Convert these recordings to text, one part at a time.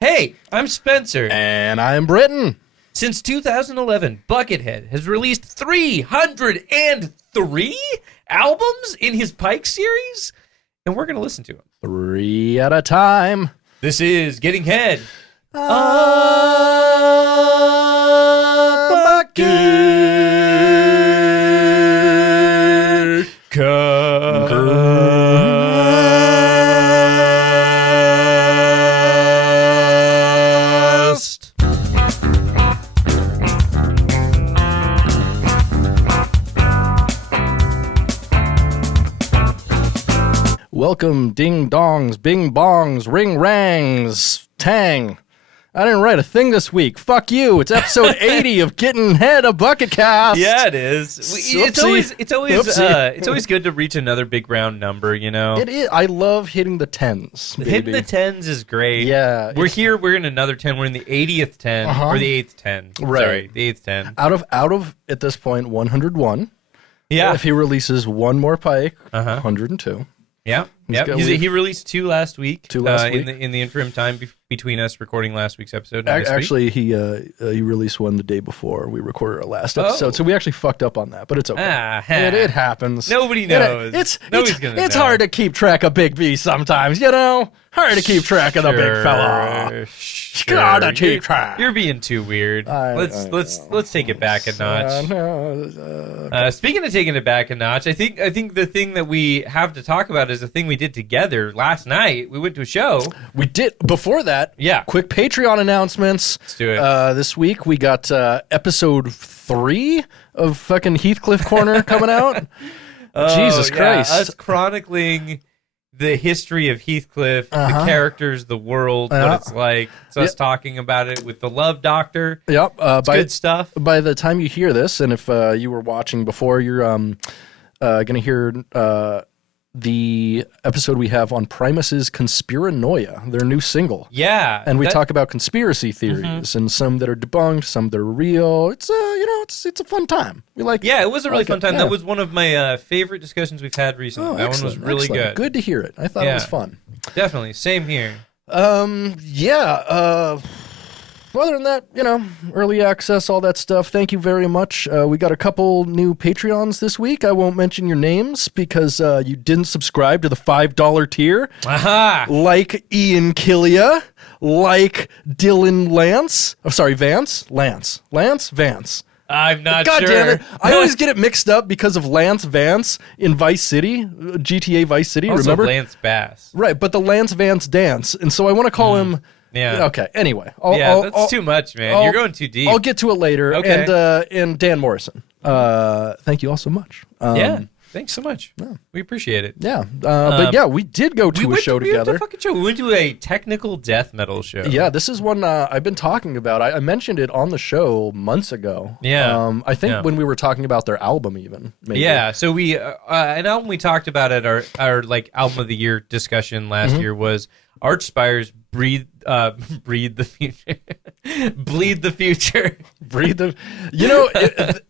Hey, I'm Spencer. And I'm Britton. Since 2011, Buckethead has released 303 albums in his Pike series, and we're going to listen to them. 3 at a time. This is Getting Head. Bucketcast. Welcome, ding dongs, bing bongs, ring rangs, tang. I didn't write a thing this week. Fuck you. It's episode 80 of Getting Head, a Bucketcast. Yeah, it is. It's always good to reach another big round number, you know? It is. I love hitting the tens, baby. Hitting the tens is great. Yeah. We're in another 10. We're in the 80th 10, or the 8th 10. Right. Sorry, the 8th 10. Out of at this point, 101. Yeah. If he releases one more Pike, 102. Yeah, he released 2 last week. 2 last week. In the interim time between us recording last week's episode. And Actually, he released one the day before we recorded our last episode, so we actually fucked up on that, but it's okay. It happens. Nobody knows. It's hard to keep track of Big B sometimes, you know? Hard to keep track of the big fella. Sure. Gotta keep track. You're being too weird. Let's take it back a notch. Speaking of taking it back a notch, I think the thing that we have to talk about is the thing we did together last night. We went to a show. We did. Before that, yeah. Quick Patreon announcements. Let's do it. This week we got episode 3 of fucking Heathcliff Corner coming out. Jesus Christ. Us chronicling the history of Heathcliff, the characters, the world, what it's like. It's us talking about it with the Love Doctor. Yep. Good stuff. By the time you hear this, and if you were watching before, you're going to hear the episode we have on Primus's Conspiranoia, their new single. Yeah. And we talk about conspiracy theories and some that are debunked, some that are real. It's it's a fun time. We like. Yeah, it was a really fun time. Yeah. That was one of my favorite discussions we've had recently. That one was really good. Good to hear it. I thought it was fun. Definitely. Same here. Other than that, early access, all that stuff. Thank you very much. We got a couple new Patreons this week. I won't mention your names because you didn't subscribe to the $5 tier. Aha! Like Ian Killia, like Dylan Lance. Oh, sorry, Vance? Lance, Vance. I'm not God sure. damn it. I always get it mixed up because of Lance Vance in Vice City, GTA Vice City, also remember? Lance Bass. Right, but the Lance Vance dance. And so I want to call him... Yeah. Okay, anyway. That's too much, man. You're going too deep. I'll get to it later. Okay. And Dan Morrison. Thank you all so much. Thanks so much. Yeah. We appreciate it. Yeah. But yeah, we did go to a show together. We went to a fucking show. We went to a technical death metal show. Yeah, this is one I've been talking about. I mentioned it on the show months ago. Yeah. I think when we were talking about their album even. Maybe. Yeah, so we an album we talked about at our like album of the year discussion last year was Archspire's Breathe the Future. Bleed the Future. Breathe the...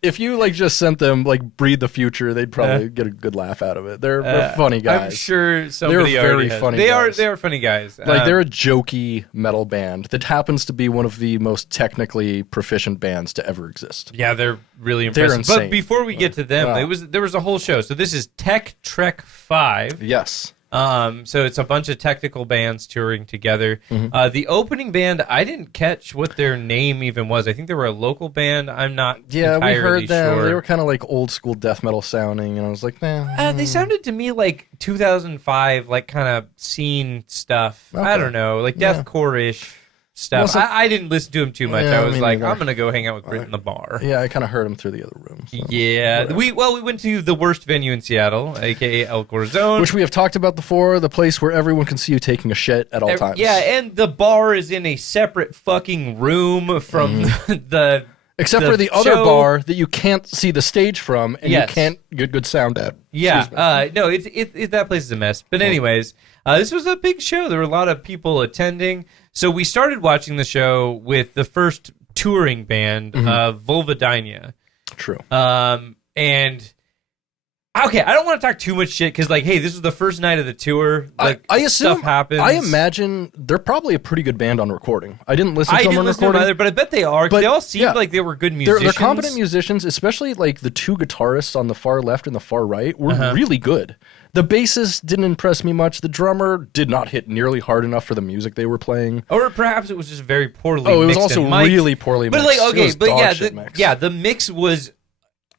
if you like just sent them like Breathe the Future, they'd probably get a good laugh out of it. They're funny guys. I'm sure somebody they're very funny guys. They are funny guys. Like they're a jokey metal band that happens to be one of the most technically proficient bands to ever exist. Yeah, they're really impressive. They're insane. But before we get to them, there was a whole show. So this is Tech Trek 5. Yes. So it's a bunch of technical bands touring together. The opening band, I didn't catch what their name even was. I think they were a local band. I'm not entirely we heard them. sure. They were kind of like old school death metal sounding, and I was like, nah. They sounded to me like 2005, like kind of scene stuff. Okay. I don't know, like deathcore-ish stuff. Well, I didn't listen to him too much. Yeah, I was like, neither. I'm going to go hang out with Brit in the bar. Yeah, I kind of heard them through the other room. So. Yeah. We went to the worst venue in Seattle, a.k.a. El Corazon. Which we have talked about before, the place where everyone can see you taking a shit at all times. Yeah, and the bar is in a separate fucking room from the... Except for the other bar that you can't see the stage from, and you can't get good sound at. Yeah, no, it's that place is a mess. But anyways, this was a big show. There were a lot of people attending. So we started watching the show with the first touring band, Vulvodynia. True. And Okay, I don't want to talk too much shit because, like, hey, this is the first night of the tour. Like, I assume, stuff happens. I imagine they're probably a pretty good band on recording. I didn't listen to them on recording either, but I bet they are. But they all seemed like they were good musicians. They're competent musicians, especially like the two guitarists on the far left and the far right were really good. The bassist didn't impress me much. The drummer did not hit nearly hard enough for the music they were playing. Or perhaps it was just very poorly mixed. Oh, it was also really poorly mixed. But like, okay, but the mix was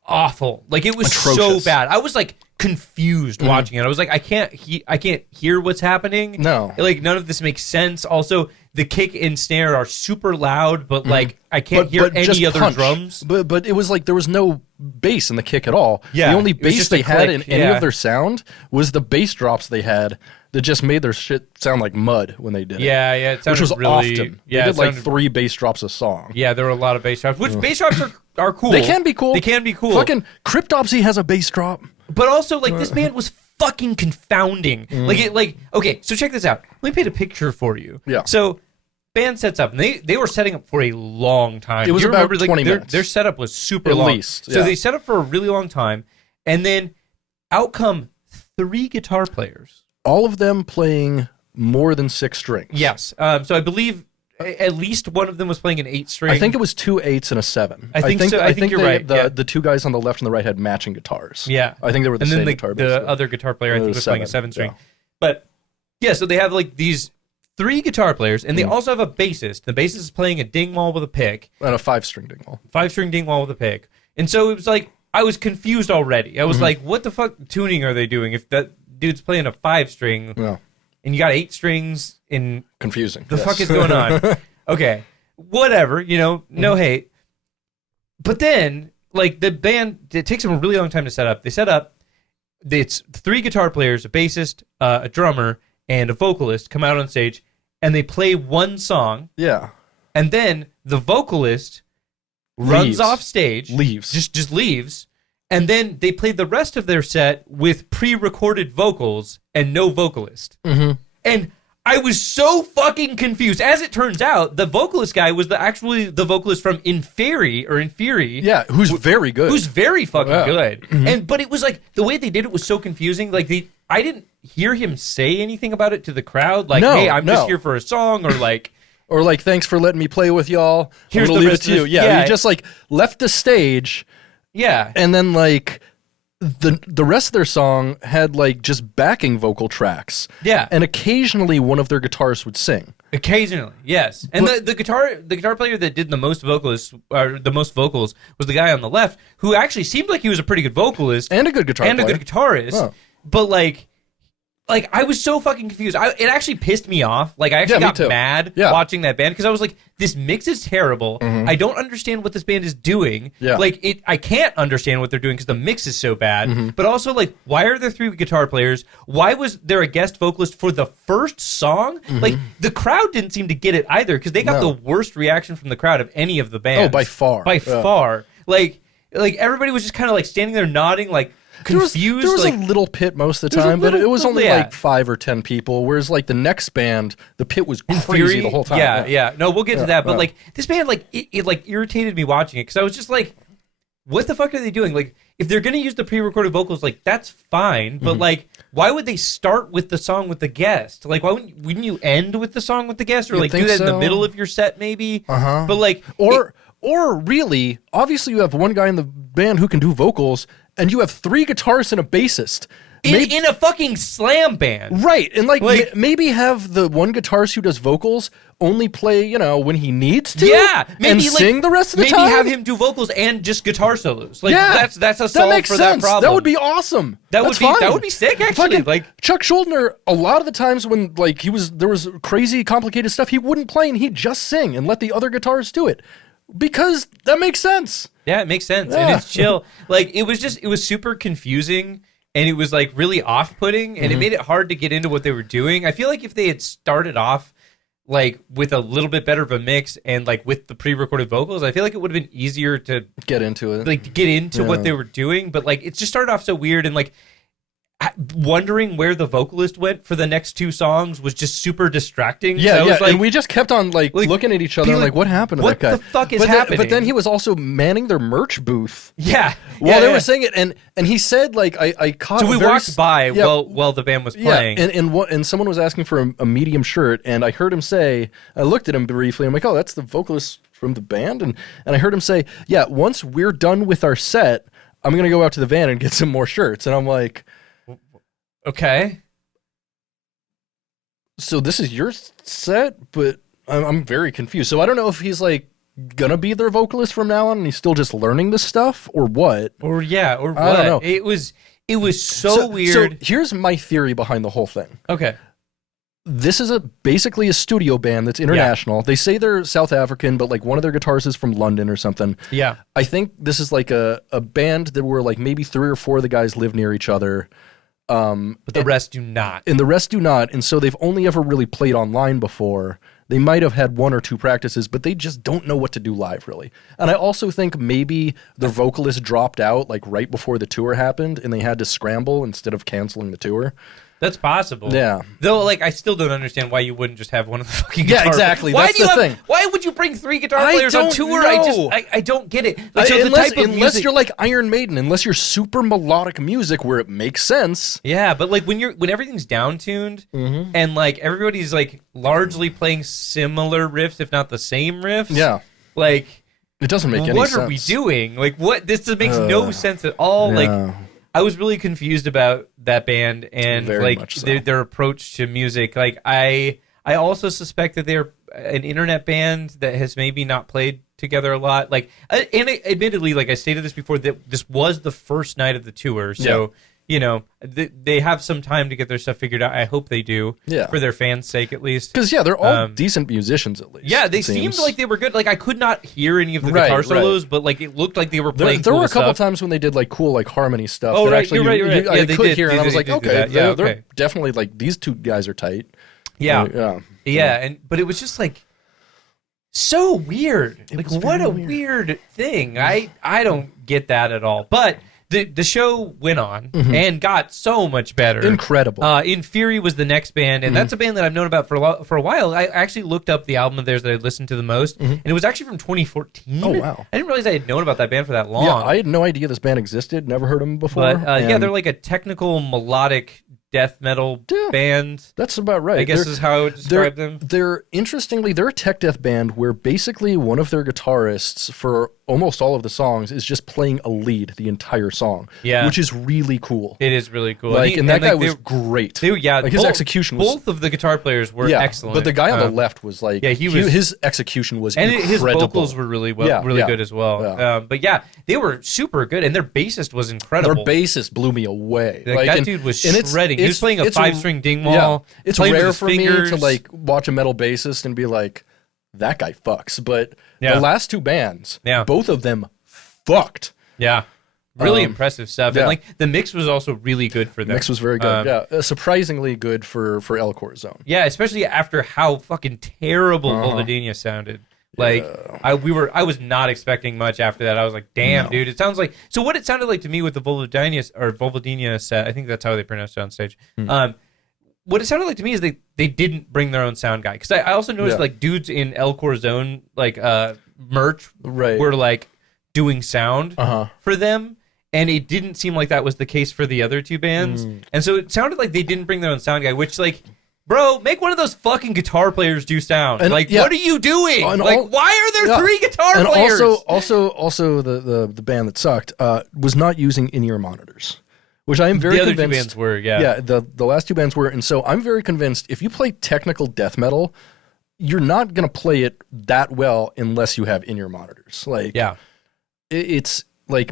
awful. Like it was atrocious. So bad. I was like confused watching it. I was like, I can't hear what's happening. No, like none of this makes sense. Also, the kick and snare are super loud, but like I can't hear any other drums. But it was like there was no bass in the kick at all. Yeah, the only bass they had in any of their sound was the bass drops they had that just made their shit sound like mud when they did it. Yeah, it sounded which was really, often. Yeah, they did like 3 bass drops a song. Yeah, there were a lot of bass drops, which bass drops are cool. They can be cool. They can be cool. Fucking Cryptopsy has a bass drop. But also, like, this band was fucking confounding. Okay, so check this out. Let me paint a picture for you. Yeah. So, band sets up, and they were setting up for a long time. It was about 20 minutes. Their setup was super long. At least, yeah. So they set up for a really long time, and then out come 3 guitar players. All of them playing more than 6 strings. Yes. So I believe at least one of them was playing an 8-string. I think it was 2 8s and a 7. I think so. I think you're right. The 2 guys on the left and the right had matching guitars. Yeah. I think they were the same guitar. And then the other guitar player, I think, was playing a 7-string. Yeah. But, yeah, so they have, like, these 3 guitar players, and they also have a bassist. The bassist is playing a dingwall with a pick. And a 5-string dingwall. 5-string dingwall with a pick. And so it was like, I was confused already. I was like, what the fuck tuning are they doing if that dude's playing a 5-string and you got 8 strings in... Confusing. The fuck is going on? Okay, whatever, no hate. But then, like, the band, it takes them a really long time to set up. They set up, it's 3 guitar players, a bassist, a drummer, and a vocalist come out on stage, and they play one song. Yeah. And then the vocalist runs off stage. Leaves. Just leaves. And then they play the rest of their set with pre-recorded vocals and no vocalist. And I was so fucking confused. As it turns out, the vocalist guy was actually the vocalist from Inferi. Yeah, who's very good. Who's very fucking good. But it was like, the way they did it was so confusing. Like, I didn't hear him say anything about it to the crowd. Like, hey, I'm just here for a song, or like... Or like, thanks for letting me play with y'all. Here's I'm gonna leave it to you. Yeah, he just like left the stage. Yeah. And then like the rest of their song had like just backing vocal tracks. Yeah. And occasionally one of their guitarists would sing. Occasionally, yes. And the guitar player that did the most vocals was the guy on the left, who actually seemed like he was a pretty good vocalist and a good guitar player. A good guitarist. Oh. But like I was so fucking confused. It actually pissed me off. Like, I actually got mad watching that band because I was like, this mix is terrible. I don't understand what this band is doing. Yeah. Like, I can't understand what they're doing because the mix is so bad. But also, like, why are there 3 guitar players? Why was there a guest vocalist for the first song? Like, the crowd didn't seem to get it either because they got the worst reaction from the crowd of any of the bands. Oh, by far. By far. Like, everybody was just kind of, like, standing there nodding, like, confused. There was a little pit most of the time, but it was only like 5 or 10 people. Whereas like the next band, the pit was crazy the whole time. Yeah. No, we'll get to that. But like this band, like it like irritated me watching it because I was just like, what the fuck are they doing? Like, if they're gonna use the pre-recorded vocals, like that's fine. But like, why would they start with the song with the guest? Like, why wouldn't you end with the song with the guest, or like do that in the middle of your set maybe? But like, or really, obviously you have one guy in the band who can do vocals. And you have 3 guitarists and a bassist. In a fucking slam band. Right. And like maybe have the one guitarist who does vocals only play, when he needs to. Yeah. Maybe and sing the rest of the time. Maybe have him do vocals and just guitar solos. Like that's a solve for that problem. That would be awesome. That would be sick actually. Fucking, like Chuck Schuldiner, a lot of the times when like there was crazy complicated stuff, he wouldn't play and he'd just sing and let the other guitarists do it. Because that makes sense. Yeah, it makes sense. And it's chill. Like, it was super confusing, and it was, like, really off-putting, and it made it hard to get into what they were doing. I feel like if they had started off, like, with a little bit better of a mix and, like, with the pre-recorded vocals, I feel like it would have been easier to... Get into it. Like, to get into what they were doing, but, like, it just started off so weird, and, like, wondering where the vocalist went for the next 2 songs was just super distracting. Yeah, so and we just kept on looking at each other like, what happened to that guy? What the fuck is happening? But then he was also manning their merch booth. Yeah. While they were saying it, and he said, I caught. So we walked by while the band was playing. Yeah, and someone was asking for a medium shirt, and I heard him say, I looked at him briefly, I'm like, oh, that's the vocalist from the band? And I heard him say, yeah, once we're done with our set, I'm going to go out to the van and get some more shirts. And I'm like... Okay. So this is your set, but I'm very confused. So I don't know if he's gonna be their vocalist from now on and he's still just learning this stuff or what. Or what. I don't know. It was so weird. So here's my theory behind the whole thing. Okay. This is basically a studio band that's international. Yeah. They say they're South African, but one of their guitarists is from London or something. Yeah. I think this is a band that where maybe 3 or 4 of the guys live near each other. But the rest do not. And the rest do not. And so they've only ever really played online before. They might have had 1 or 2 practices, but they just don't know what to do live, really. And I also think maybe the vocalist dropped out right before the tour happened and they had to scramble instead of canceling the tour. That's possible. Yeah. Though, I still don't understand why you wouldn't just have one of the fucking guitar. Yeah, exactly. Why That's the thing. Why would you bring 3 guitar players on tour? Know. I don't get it. Unless you're like Iron Maiden, unless you're super melodic music where it makes sense. Yeah, but when everything's down-tuned and everybody's largely playing similar riffs, if not the same riffs. Yeah. It doesn't make any sense. What are we doing? What? This makes no sense at all. Yeah. I was really confused about that band and their approach to music. I also suspect that they're an internet band that has maybe not played together a lot. And admittedly, I stated this before, that this was the first night of the tour, so they have some time to get their stuff figured out. I hope they do, for their fans' sake at least. Because they're all decent musicians at least. Yeah, they seemed like they were good. I could not hear any of the guitar solos, but it looked like they were playing. There cool were a couple stuff. times when they did cool harmony stuff. Oh, that right, actually you're right. I could hear, and I was okay, they're definitely these 2 guys are tight. Yeah, but it was just so weird. What a weird thing. I don't get that at all. But the show went on and got so much better. Incredible. In Fury was the next band, and that's a band that I've known about for a while. I actually looked up the album of theirs that I listened to the most, and it was actually from 2014. Oh, wow. I didn't realize I had known about that band for that long. Yeah, I had no idea this band existed. Never heard of them before. But they're a technical melodic death metal band. That's about right. I guess is how I would describe them. They're a tech death band where basically one of their guitarists for almost all of the songs is just playing a lead the entire song. Yeah. Which is really cool. It is really cool. That guy was great. His execution was... Both of the guitar players were excellent. But the guy on the left was his execution was incredible. And his vocals were really good as well. Yeah. But they were super good, and their bassist was incredible. Their bassist blew me away. That dude was shredding. He was playing a 5-string dingwall. Yeah. It's rare for me to watch a metal bassist and be like, that guy fucks. But the last 2 bands, both of them fucked. Yeah. Really impressive stuff. Yeah. And the mix was also really good for them. Mix was very good. Surprisingly good for Elcor's Zone. Yeah, especially after how fucking terrible Vulvodynia sounded. I was not expecting much after that. I was like, damn, dude, it sounds like... So what it sounded like to me with the Vulvodynia set, I think that's how they pronounced it on stage. What it sounded like to me is they didn't bring their own sound guy. Because I also noticed dudes in Elcor's Zone merch were doing sound for them. And it didn't seem like that was the case for the other 2 bands. And so it sounded like they didn't bring their own sound guy, which bro, make one of those fucking guitar players do sound. And, what are you doing? Why are there 3 guitar players? And also the band that sucked was not using in-ear monitors, which I am very convinced. The other 2 bands were, Yeah, the last 2 bands were. And so I'm very convinced if you play technical death metal, you're not going to play it that well unless you have in-ear monitors. It's...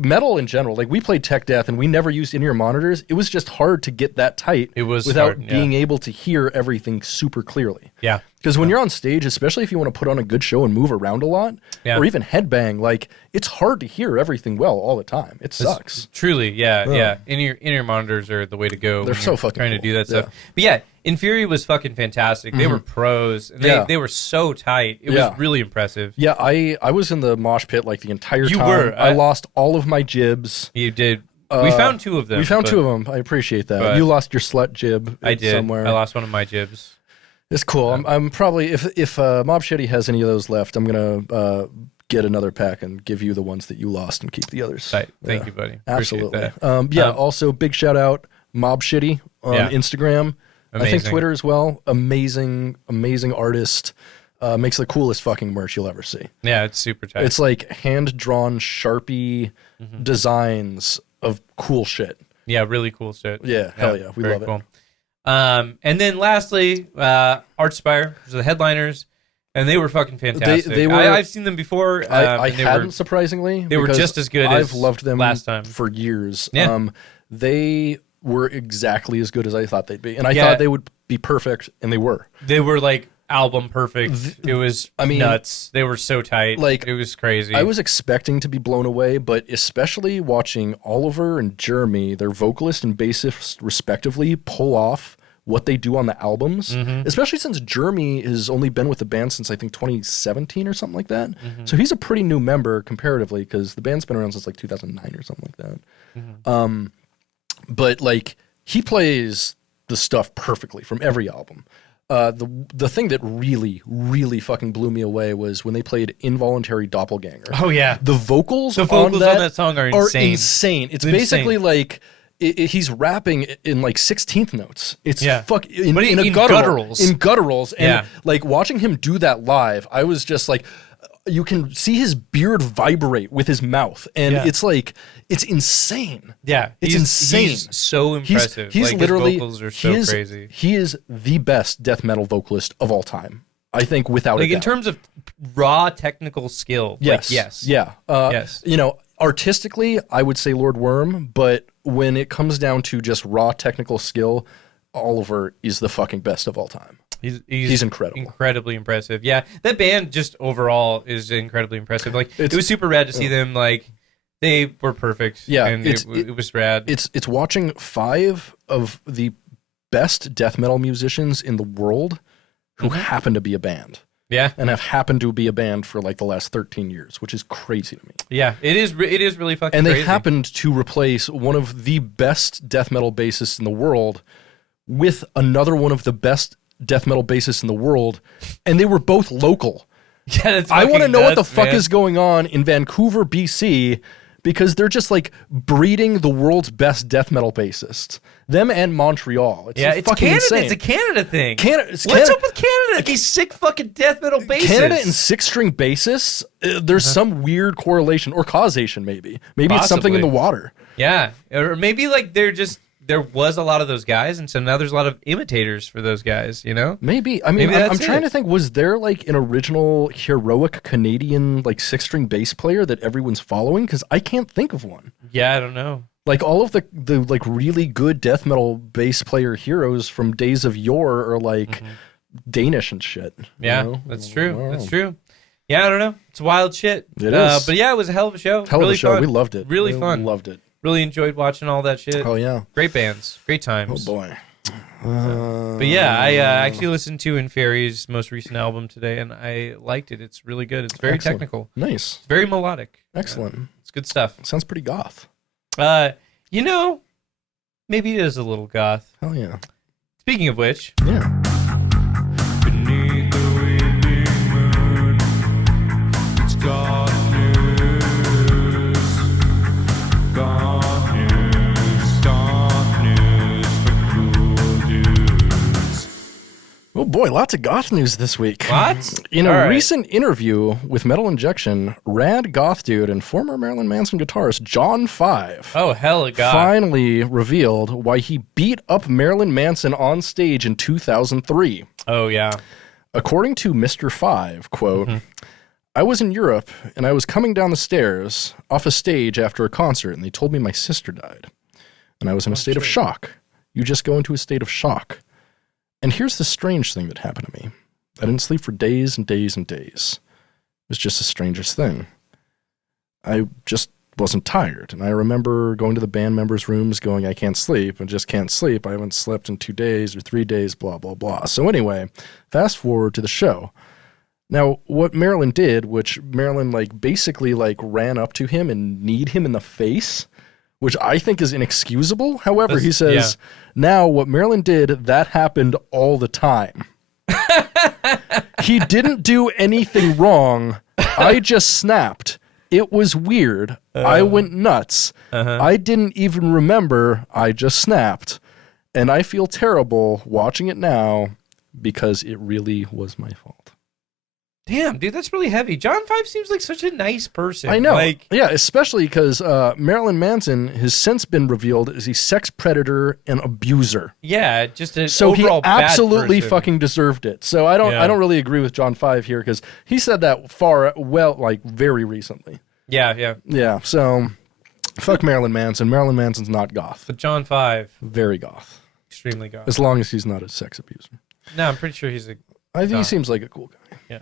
metal in general, we played tech death and we never used in-ear monitors. It was just hard to get that tight without being able to hear everything super clearly. Yeah. Because when you're on stage, especially if you want to put on a good show and move around a lot, or even headbang, it's hard to hear everything well all the time. It sucks. Truly, yeah. In-ear monitors are the way to go. They're so fucking trying to do that stuff. But yeah, Infuri was fucking fantastic. They were pros. And they were so tight. It was really impressive. Yeah, I was in the mosh pit the entire time. You were. I lost all of my jibs. You did. We found two of them. We found two of them. I appreciate that. You lost your slut jib I did. somewhere. I lost one of my jibs. It's cool. I'm probably, if Mob Shitty has any of those left, I'm going to get another pack and give you the ones that you lost and keep the others. Right. Thank you, buddy. Absolutely. Also, big shout out, Mob Shitty on Instagram. Amazing. I think Twitter as well. Amazing artist. Makes the coolest fucking merch you'll ever see. Yeah, it's super tight. It's like hand-drawn Sharpie designs of cool shit. Yeah, really cool shit. Yeah, hell yeah. We love it. And then lastly, Archspire, which are the headliners, and they were fucking fantastic. They were, I've seen them before. I hadn't, surprisingly. They were just as good I've loved them last time. For years. Yeah. They were exactly as good as I thought they'd be. And I thought they would be perfect, and they were. They were like album perfect. It was nuts. They were so tight. Like, it was crazy. I was expecting to be blown away, but especially watching Oliver and Jeremy, their vocalist and bassist respectively, pull off what they do on the albums, especially since Jeremy has only been with the band since I think 2017 or something like that. So he's a pretty new member comparatively, because the band's been around since like 2009 or something like that. But like, he plays the stuff perfectly from every album. The thing that really, really fucking blew me away was when they played Involuntary Doppelganger. Oh, yeah. The vocals on that song are insane. It's basically like he's rapping in like 16th notes. It's in gutturals. In gutturals. And like watching him do that live, I was just like, you can see his beard vibrate with his mouth, and it's like, it's insane. Yeah, it's insane. He's so impressive. He's like, literally, his vocals are so crazy. He is the best death metal vocalist of all time, I think, without a doubt. In terms of raw technical skill. Yes. Yes. You know, artistically, I would say Lord Worm, but when it comes down to just raw technical skill, Oliver is the fucking best of all time. He's incredible. Incredibly impressive. Yeah, that band just overall is incredibly impressive. Like, it was super rad to see them. Like, they were perfect. Yeah, and it was rad. It's watching 5 of the best death metal musicians in the world who happen to be a band. Yeah, and have happened to be a band for like the last 13 years, which is crazy to me. Yeah, it is really fucking crazy. And they crazy. happened to replace one of the best death metal bassists in the world with another one of the best death metal bassists in the world, and they were both local. Yeah, that's I want to know what the fuck man. is going on in Vancouver, BC, because they're just like breeding the world's best death metal bassists. Them and Montreal. It's fucking Canada. insane. It's a Canada thing. What's up with Canada? These sick fucking death metal bassists. Canada and 6-string bassists, there's some weird correlation or causation, maybe. Maybe it's something in the water. Yeah, or maybe like there was a lot of those guys, and so now there's a lot of imitators for those guys, you know? Maybe. I mean, I'm trying to think, was there like an original heroic Canadian like 6-string bass player that everyone's following? Because I can't think of one. Yeah, I don't know. Like all of the like really good death metal bass player heroes from days of yore are like Danish and shit. Yeah, you know? That's true. Wow. That's true. Yeah, I don't know. It's wild shit. It is. But yeah, it was a hell of a show. Hell really of a show. Fun. We loved it. Really fun. Loved it. Really enjoyed watching all that shit. Oh, yeah. Great bands. Great times. Oh, boy. But yeah, I actually listened to Inferi's most recent album today, and I liked it. It's really good. It's very technical. Nice. It's very melodic. Excellent. It's good stuff. Sounds pretty goth. You know, maybe it is a little goth. Hell yeah. Speaking of which. Yeah. Beneath the waning moon, it's goth news. Goth news for cool dudes. Oh boy, lots of goth news this week. What? In a recent interview with Metal Injection, rad goth dude and former Marilyn Manson guitarist John 5 hell God. finally revealed why he beat up Marilyn Manson on stage in 2003. Oh, yeah. According to Mr. 5, quote, I was in Europe and I was coming down the stairs off a stage after a concert and they told me my sister died. And I was in a state of shock. You just go into a state of shock. And here's the strange thing that happened to me. I didn't sleep for days and days and days. It was just the strangest thing. I just wasn't tired. And I remember going to the band members' rooms going, I can't sleep. I just can't sleep. I haven't slept in 2 days or 3 days, blah, blah, blah. So anyway, fast forward to the show. Now, what Marilyn did, which Marilyn basically ran up to him and kneed him in the face, which I think is inexcusable. However, he says, now what Marilyn did, that happened all the time. He didn't do anything wrong. I just snapped. It was weird. I went nuts. I didn't even remember. I just snapped. And I feel terrible watching it now because it really was my fault. Damn, dude, that's really heavy. John 5 seems like such a nice person. I know. Yeah, especially because Marilyn Manson has since been revealed as a sex predator and abuser. Yeah, just a so overall he absolutely bad person. fucking deserved it. So I don't really agree with John 5 here because he said that very recently. Yeah. So fuck Marilyn Manson. Marilyn Manson's not goth. But John 5, very goth. Extremely goth. As long as he's not a sex abuser. No, I'm pretty sure he's a. I think he seems like a cool guy. Yeah.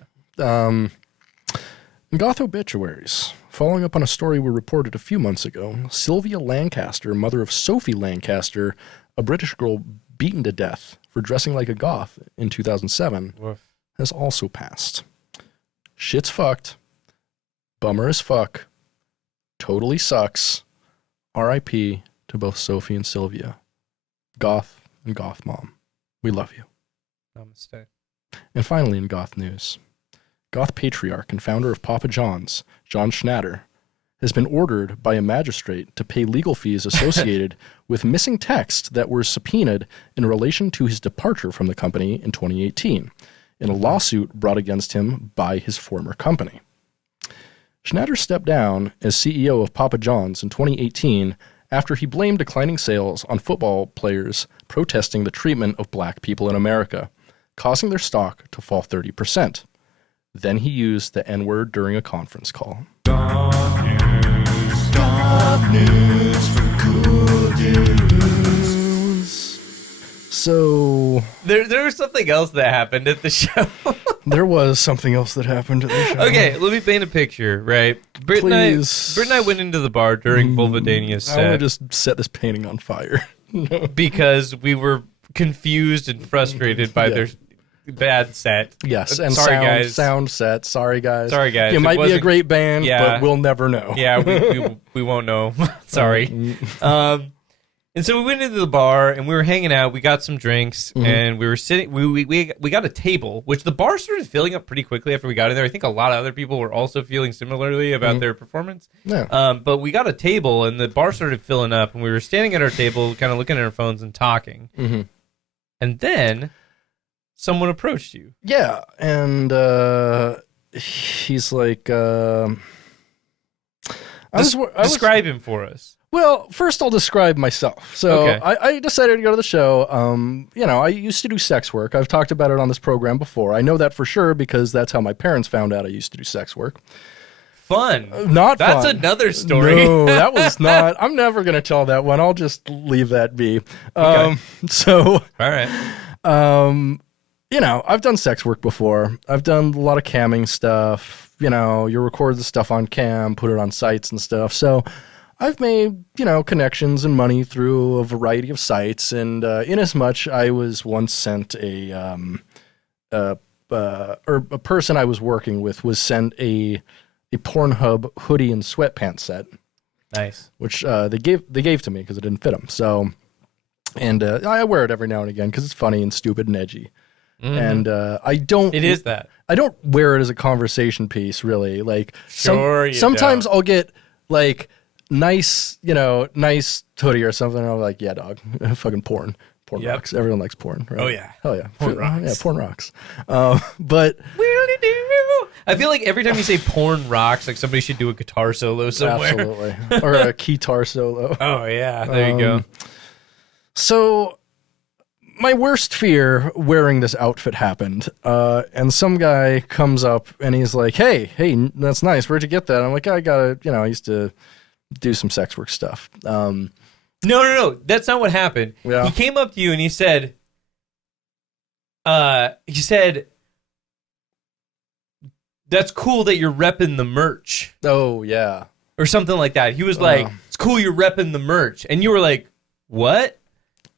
Goth obituaries. Following up on a story we reported a few months ago, Sylvia Lancaster, mother of Sophie Lancaster, a British girl beaten to death for dressing like a goth in 2007, has also passed. Shit's fucked. Bummer as fuck. Totally sucks. R.I.P. to both Sophie and Sylvia. Goth and goth mom. We love you. Namaste. And finally in goth news, goth patriarch and founder of Papa John's, John Schnatter, has been ordered by a magistrate to pay legal fees associated with missing texts that were subpoenaed in relation to his departure from the company in 2018, in a lawsuit brought against him by his former company. Schnatter stepped down as CEO of Papa John's in 2018 after he blamed declining sales on football players protesting the treatment of black people in America, causing their stock to fall 30%. Then he used the N-word during a conference call. Goth news for cool dudes. So there was something else that happened at the show. there was something else that happened at the show. Okay, let me paint a picture, right? Brit and I went into the bar during Vulvodynia's set. I want to just set this painting on fire. Because we were confused and frustrated by their bad set. Yes, and sorry, guys. Sound set. Sorry, guys. It might be a great band, Yeah. but we'll never know. Yeah, we won't know. Sorry. And so we went into the bar and we were hanging out. We got some drinks and we were sitting. We got a table, which the bar started filling up pretty quickly after we got in there. I think a lot of other people were also feeling similarly about their performance. Yeah. But we got a table and the bar started filling up and we were standing at our table, kind of looking at our phones and talking. And then someone approached you. Yeah, and he's like, describe him for us. Well, first I'll describe myself. So Okay. I decided to go to the show. I used to do sex work. I've talked about it on this program before. I know that for sure because that's how my parents found out I used to do sex work. Fun. Not fun. That's another story. No, that was not. I'm never going to tell that one. I'll just leave that be. Okay. So, All right. I've done sex work before. I've done a lot of camming stuff. You record the stuff on cam, put it on sites and stuff. So I've made, connections and money through a variety of sites. And inasmuch I was once sent a person I was working with was sent a Pornhub hoodie and sweatpants set. Nice. Which they gave to me because it didn't fit them. So, and I wear it every now and again because it's funny and stupid and edgy. And I don't. It is that. I don't wear it as a conversation piece, really. Like, sometimes don't. I'll get like nice hoodie or something. And I'm like, yeah, dog, fucking porn. Porn rocks. Everyone likes porn, right? Oh yeah. Porn rocks. Yeah, porn rocks. But I feel like every time you say porn rocks, like somebody should do a guitar solo somewhere. Absolutely. Or a guitar solo. Oh yeah, there you go. So my worst fear wearing this outfit happened, and some guy comes up and he's like, hey, that's nice. Where'd you get that? I'm like, I got it. I used to do some sex work stuff. No. That's not what happened. Yeah. He came up to you and he said, that's cool that you're repping the merch. Oh, yeah. Or something like that. He was like, it's cool you're repping the merch. And you were like, what?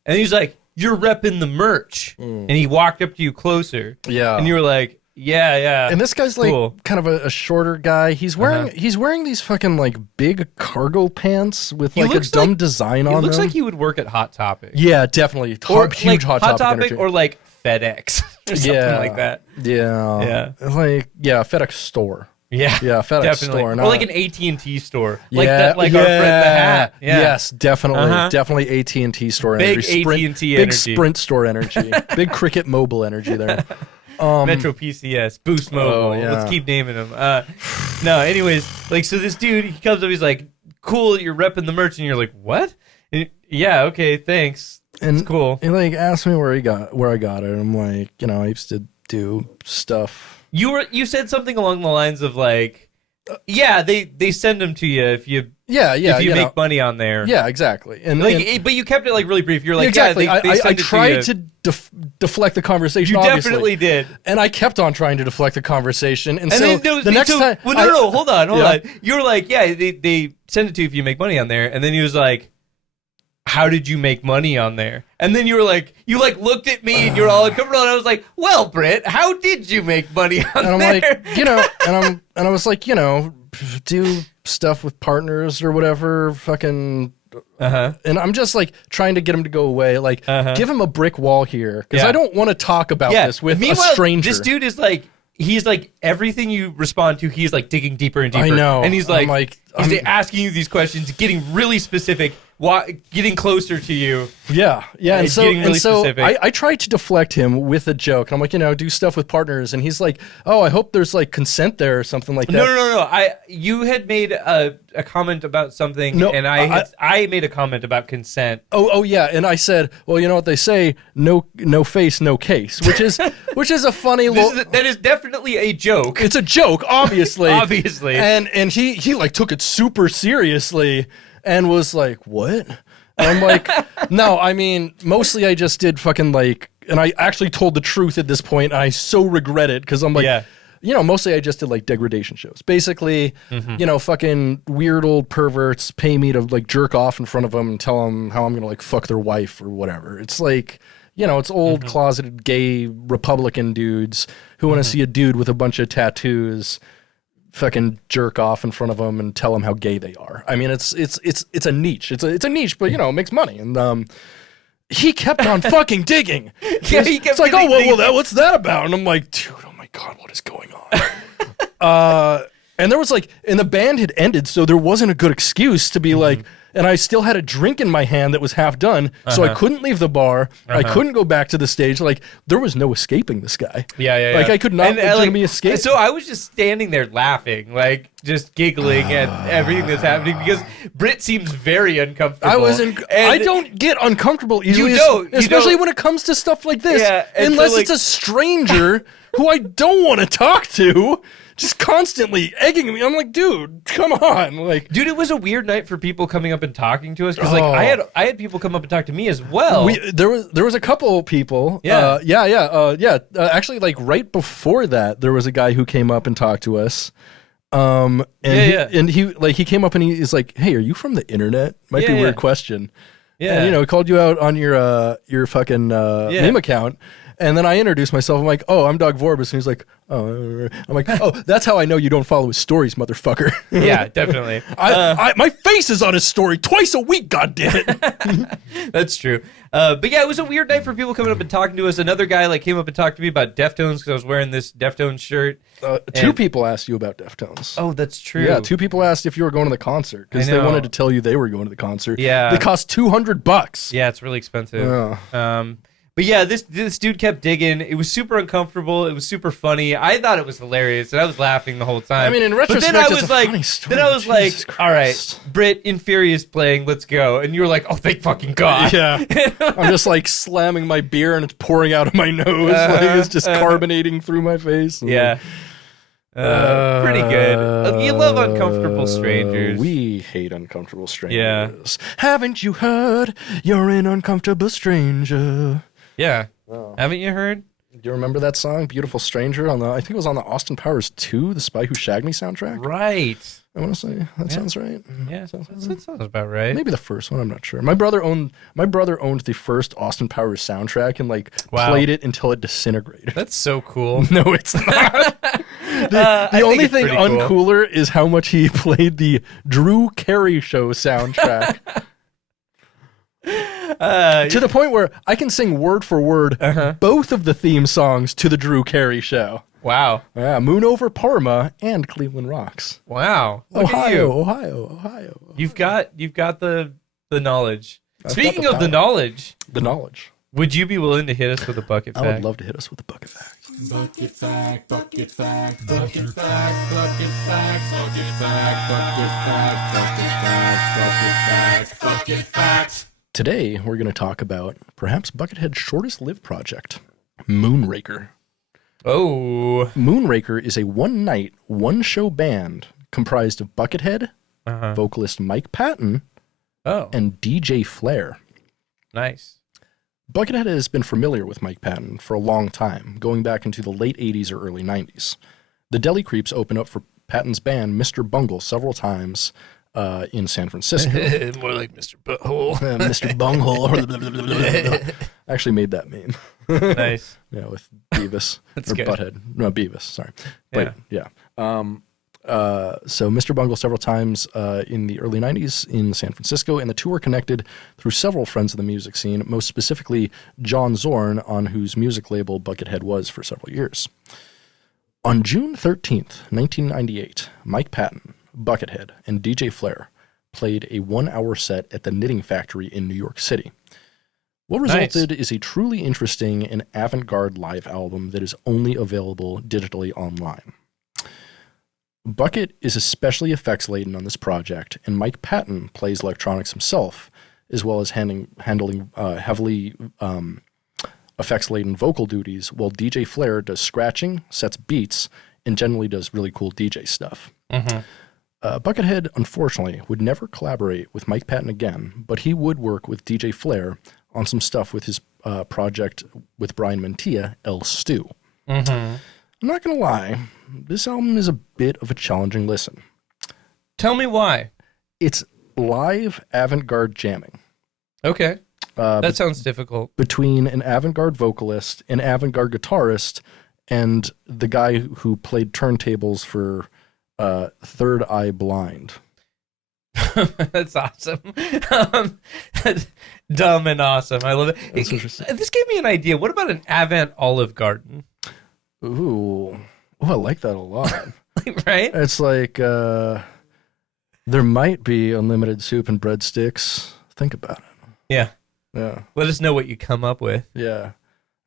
And he's like, you're repping the merch. And he walked up to you closer. Yeah. And you were like, Yeah. And this guy's like Cool. kind of a shorter guy. He's wearing these fucking like big cargo pants with like a dumb design on them. He looks like he would work at Hot Topic. Yeah, definitely. Or Huge like Hot Topic energy. or like FedEx or something like that. Yeah. Like FedEx store. Yeah, FedEx definitely. store, or like an AT&T store, like our friend the Hat. Yeah. Yes, definitely AT&T store Big energy. AT&T big energy. Sprint store energy, big Cricket Mobile energy there. Metro PCS, Boost Mobile. yeah. Let's keep naming them. No, anyways, like so, this dude he comes up, he's like, "Cool, you're repping the merch," and you're like, "What?" And, yeah, okay, thanks. And it's cool. He like asked me where I got it. I'm like, I used to do stuff. You said something along the lines of like, they send them to you if you make money on there. Yeah, exactly. And but you kept it like really brief. You're like, exactly. Yeah, they I send it tried to deflect the conversation. You obviously. definitely did, and I kept on trying to deflect the conversation. And so then, the next time, no, hold on. You were like, they send it to you if you make money on there, and then he was like, how did you make money on there? And then you looked at me and you're all uncomfortable, and I was like, well, Britt, how did you make money on and I'm there? like, and I was like, do stuff with partners or whatever, fucking. And I'm just like trying to get him to go away, like give him a brick wall here, because I don't want to talk about this with a stranger. This dude is like, he's like everything you respond to, he's like digging deeper and deeper. I know, and he's he's asking you these questions, getting really specific. Getting closer to you. Yeah. And so specific. I tried to deflect him with a joke. I'm like, do stuff with partners. And he's like, oh, I hope there's like consent there or something like that. No. You had made a comment about something, and I made a comment about consent. Oh yeah. And I said, well, you know what they say, no face, no case, which is a funny little. That is definitely a joke. It's a joke, obviously. Obviously. And he like took it super seriously. And was like, what? And I'm like, no, I mean, mostly I just did fucking like, and I actually told the truth at this point, and I so regret it, because I'm like, mostly I just did like degradation shows. Basically, fucking weird old perverts pay me to like jerk off in front of them and tell them how I'm going to like fuck their wife or whatever. It's like, it's old closeted gay Republican dudes who want to see a dude with a bunch of tattoos fucking jerk off in front of them and tell them how gay they are. I mean, it's a niche. It's a niche, but it makes money. And he kept on fucking digging. It's like, what's that about? And I'm like, dude, oh my god, what is going on? And there was like, and the band had ended, so there wasn't a good excuse to be like. And I still had a drink in my hand that was half done, so I couldn't leave the bar. I couldn't go back to the stage. Like, there was no escaping this guy. Yeah. Like, I could not legitimately escape. So I was just standing there laughing, like, just giggling at everything that's happening, because Britt seems very uncomfortable. I don't get uncomfortable easily. Especially when it comes to stuff like this. Yeah, unless it's a stranger who I don't want to talk to. Just constantly egging me. I'm like, dude, come on. Like, dude, it was a weird night for people coming up and talking to us, because like I had people come up and talk to me as well. There was a couple people. Actually, like right before that, there was a guy who came up and talked to us. And he came up and he's like, hey, are you from the internet? Might be a weird question. Yeah. And, he called you out on your fucking name account. And then I introduced myself. I'm like, oh, I'm Doug Vorbis. And he's like, oh. I'm like, oh, that's how I know you don't follow his stories, motherfucker. Yeah, definitely. My face is on his story twice a week, goddammit. That's true. But yeah, it was a weird night for people coming up and talking to us. Another guy like came up and talked to me about Deftones, because I was wearing this Deftones shirt. Two people asked you about Deftones. Oh, that's true. Yeah, two people asked if you were going to the concert, because they wanted to tell you they were going to the concert. Yeah. They cost $200. Yeah, it's really expensive. Yeah. But yeah, this dude kept digging. It was super uncomfortable. It was super funny. I thought it was hilarious, and I was laughing the whole time. I mean, in retrospect, it's a funny story. Then I was Jesus like, all right, Brit, Infurious playing, let's go. And you were like, oh, thank fucking God. Yeah. I'm just like slamming my beer, and it's pouring out of my nose. Like it's just carbonating through my face. Yeah. Pretty good. You love uncomfortable strangers. We hate uncomfortable strangers. Yeah. Haven't you heard? You're an uncomfortable stranger. Yeah. Oh. Haven't you heard? Do you remember that song, Beautiful Stranger, I think it was on the Austin Powers 2, The Spy Who Shagged Me soundtrack? Right. I want to say that sounds right. Yeah, that sounds about right. Maybe the first one, I'm not sure. My brother owned the first Austin Powers soundtrack and played it until it disintegrated. That's so cool. No, it's not. The only thing uncooler is how much he played the Drew Carey Show soundtrack. To the point where I can sing word for word both of the theme songs to the Drew Carey Show. Wow. Yeah, Moon Over Parma and Cleveland Rocks. Wow. Look at you. Ohio. You've got the knowledge. Speaking of the knowledge, would you be willing to hit us with a bucket fact? I would love to hit us with a bucket fact. Bucket fact, bucket fact, bucket fact, bucket fact, bucket fact, bucket fact, bucket fact, bucket fact, bucket fact. Today, we're going to talk about perhaps Buckethead's shortest-lived project, Moonraker. Oh. Moonraker is a one-night, one-show band comprised of Buckethead, vocalist Mike Patton, and DJ Flair. Nice. Buckethead has been familiar with Mike Patton for a long time, going back into the late 80s or early 90s. The Deli Creeps opened up for Patton's band, Mr. Bungle, several times in San Francisco. More like Mr. Butthole. Mr. Bunghole. I actually made that meme. Nice. Yeah, with Beavis. That's or good. Butthead. No, Beavis, sorry. But, yeah. So Mr. Bungle several times in the early 90s in San Francisco, and the two were connected through several friends of the music scene, most specifically John Zorn, on whose music label Buckethead was for several years. On June 13th, 1998, Mike Patton, Buckethead, and DJ Flair played a 1-hour set at the Knitting Factory in New York City. What resulted is a truly interesting and avant-garde live album that is only available digitally online. Bucket is especially effects-laden on this project, and Mike Patton plays electronics himself, as well as handling heavily effects-laden vocal duties, while DJ Flair does scratching, sets beats, and generally does really cool DJ stuff. Buckethead, unfortunately, would never collaborate with Mike Patton again, but he would work with DJ Flair on some stuff with his project with Brian Mantilla, El Stew. I'm not going to lie, this album is a bit of a challenging listen. Tell me why. It's live avant-garde jamming. Okay. That sounds difficult. Between an avant-garde vocalist, an avant-garde guitarist, and the guy who played turntables for Third Eye Blind. That's awesome. That's dumb and awesome. I love it. This gave me an idea. What about an Avant Olive Garden? Ooh, I like that a lot. Right? It's like there might be unlimited soup and breadsticks. Think about it. Yeah. Yeah. Let us know what you come up with. Yeah.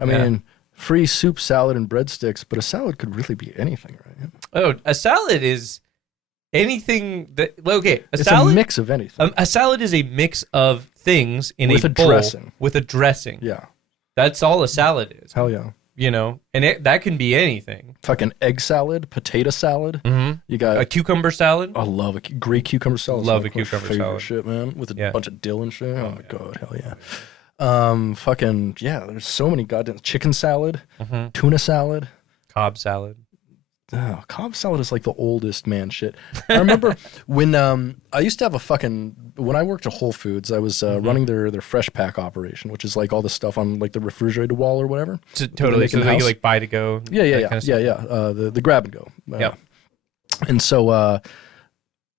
I mean, free soup, salad, and breadsticks, but a salad could really be anything, right? Oh, a salad is anything that... Okay, It's a mix of anything. A salad is a mix of things in With a a bowl dressing. with a dressing. Yeah. That's all a salad is. Hell yeah. You know, and that can be anything. Fucking egg salad, potato salad. You got A cucumber salad. I love a great cucumber salad. Love It's a cucumber my favorite salad. shit, man. With a bunch of dill and shit. Oh my god, hell yeah. There's so many goddamn chicken salad, tuna salad, Cobb salad. Oh, Cobb salad is like the oldest man shit. I remember when I used to have when I worked at Whole Foods, I was running their fresh pack operation, which is like all the stuff on like the refrigerator wall or whatever. Totally. So you like buy to go. Yeah. The grab and go. Yeah. And so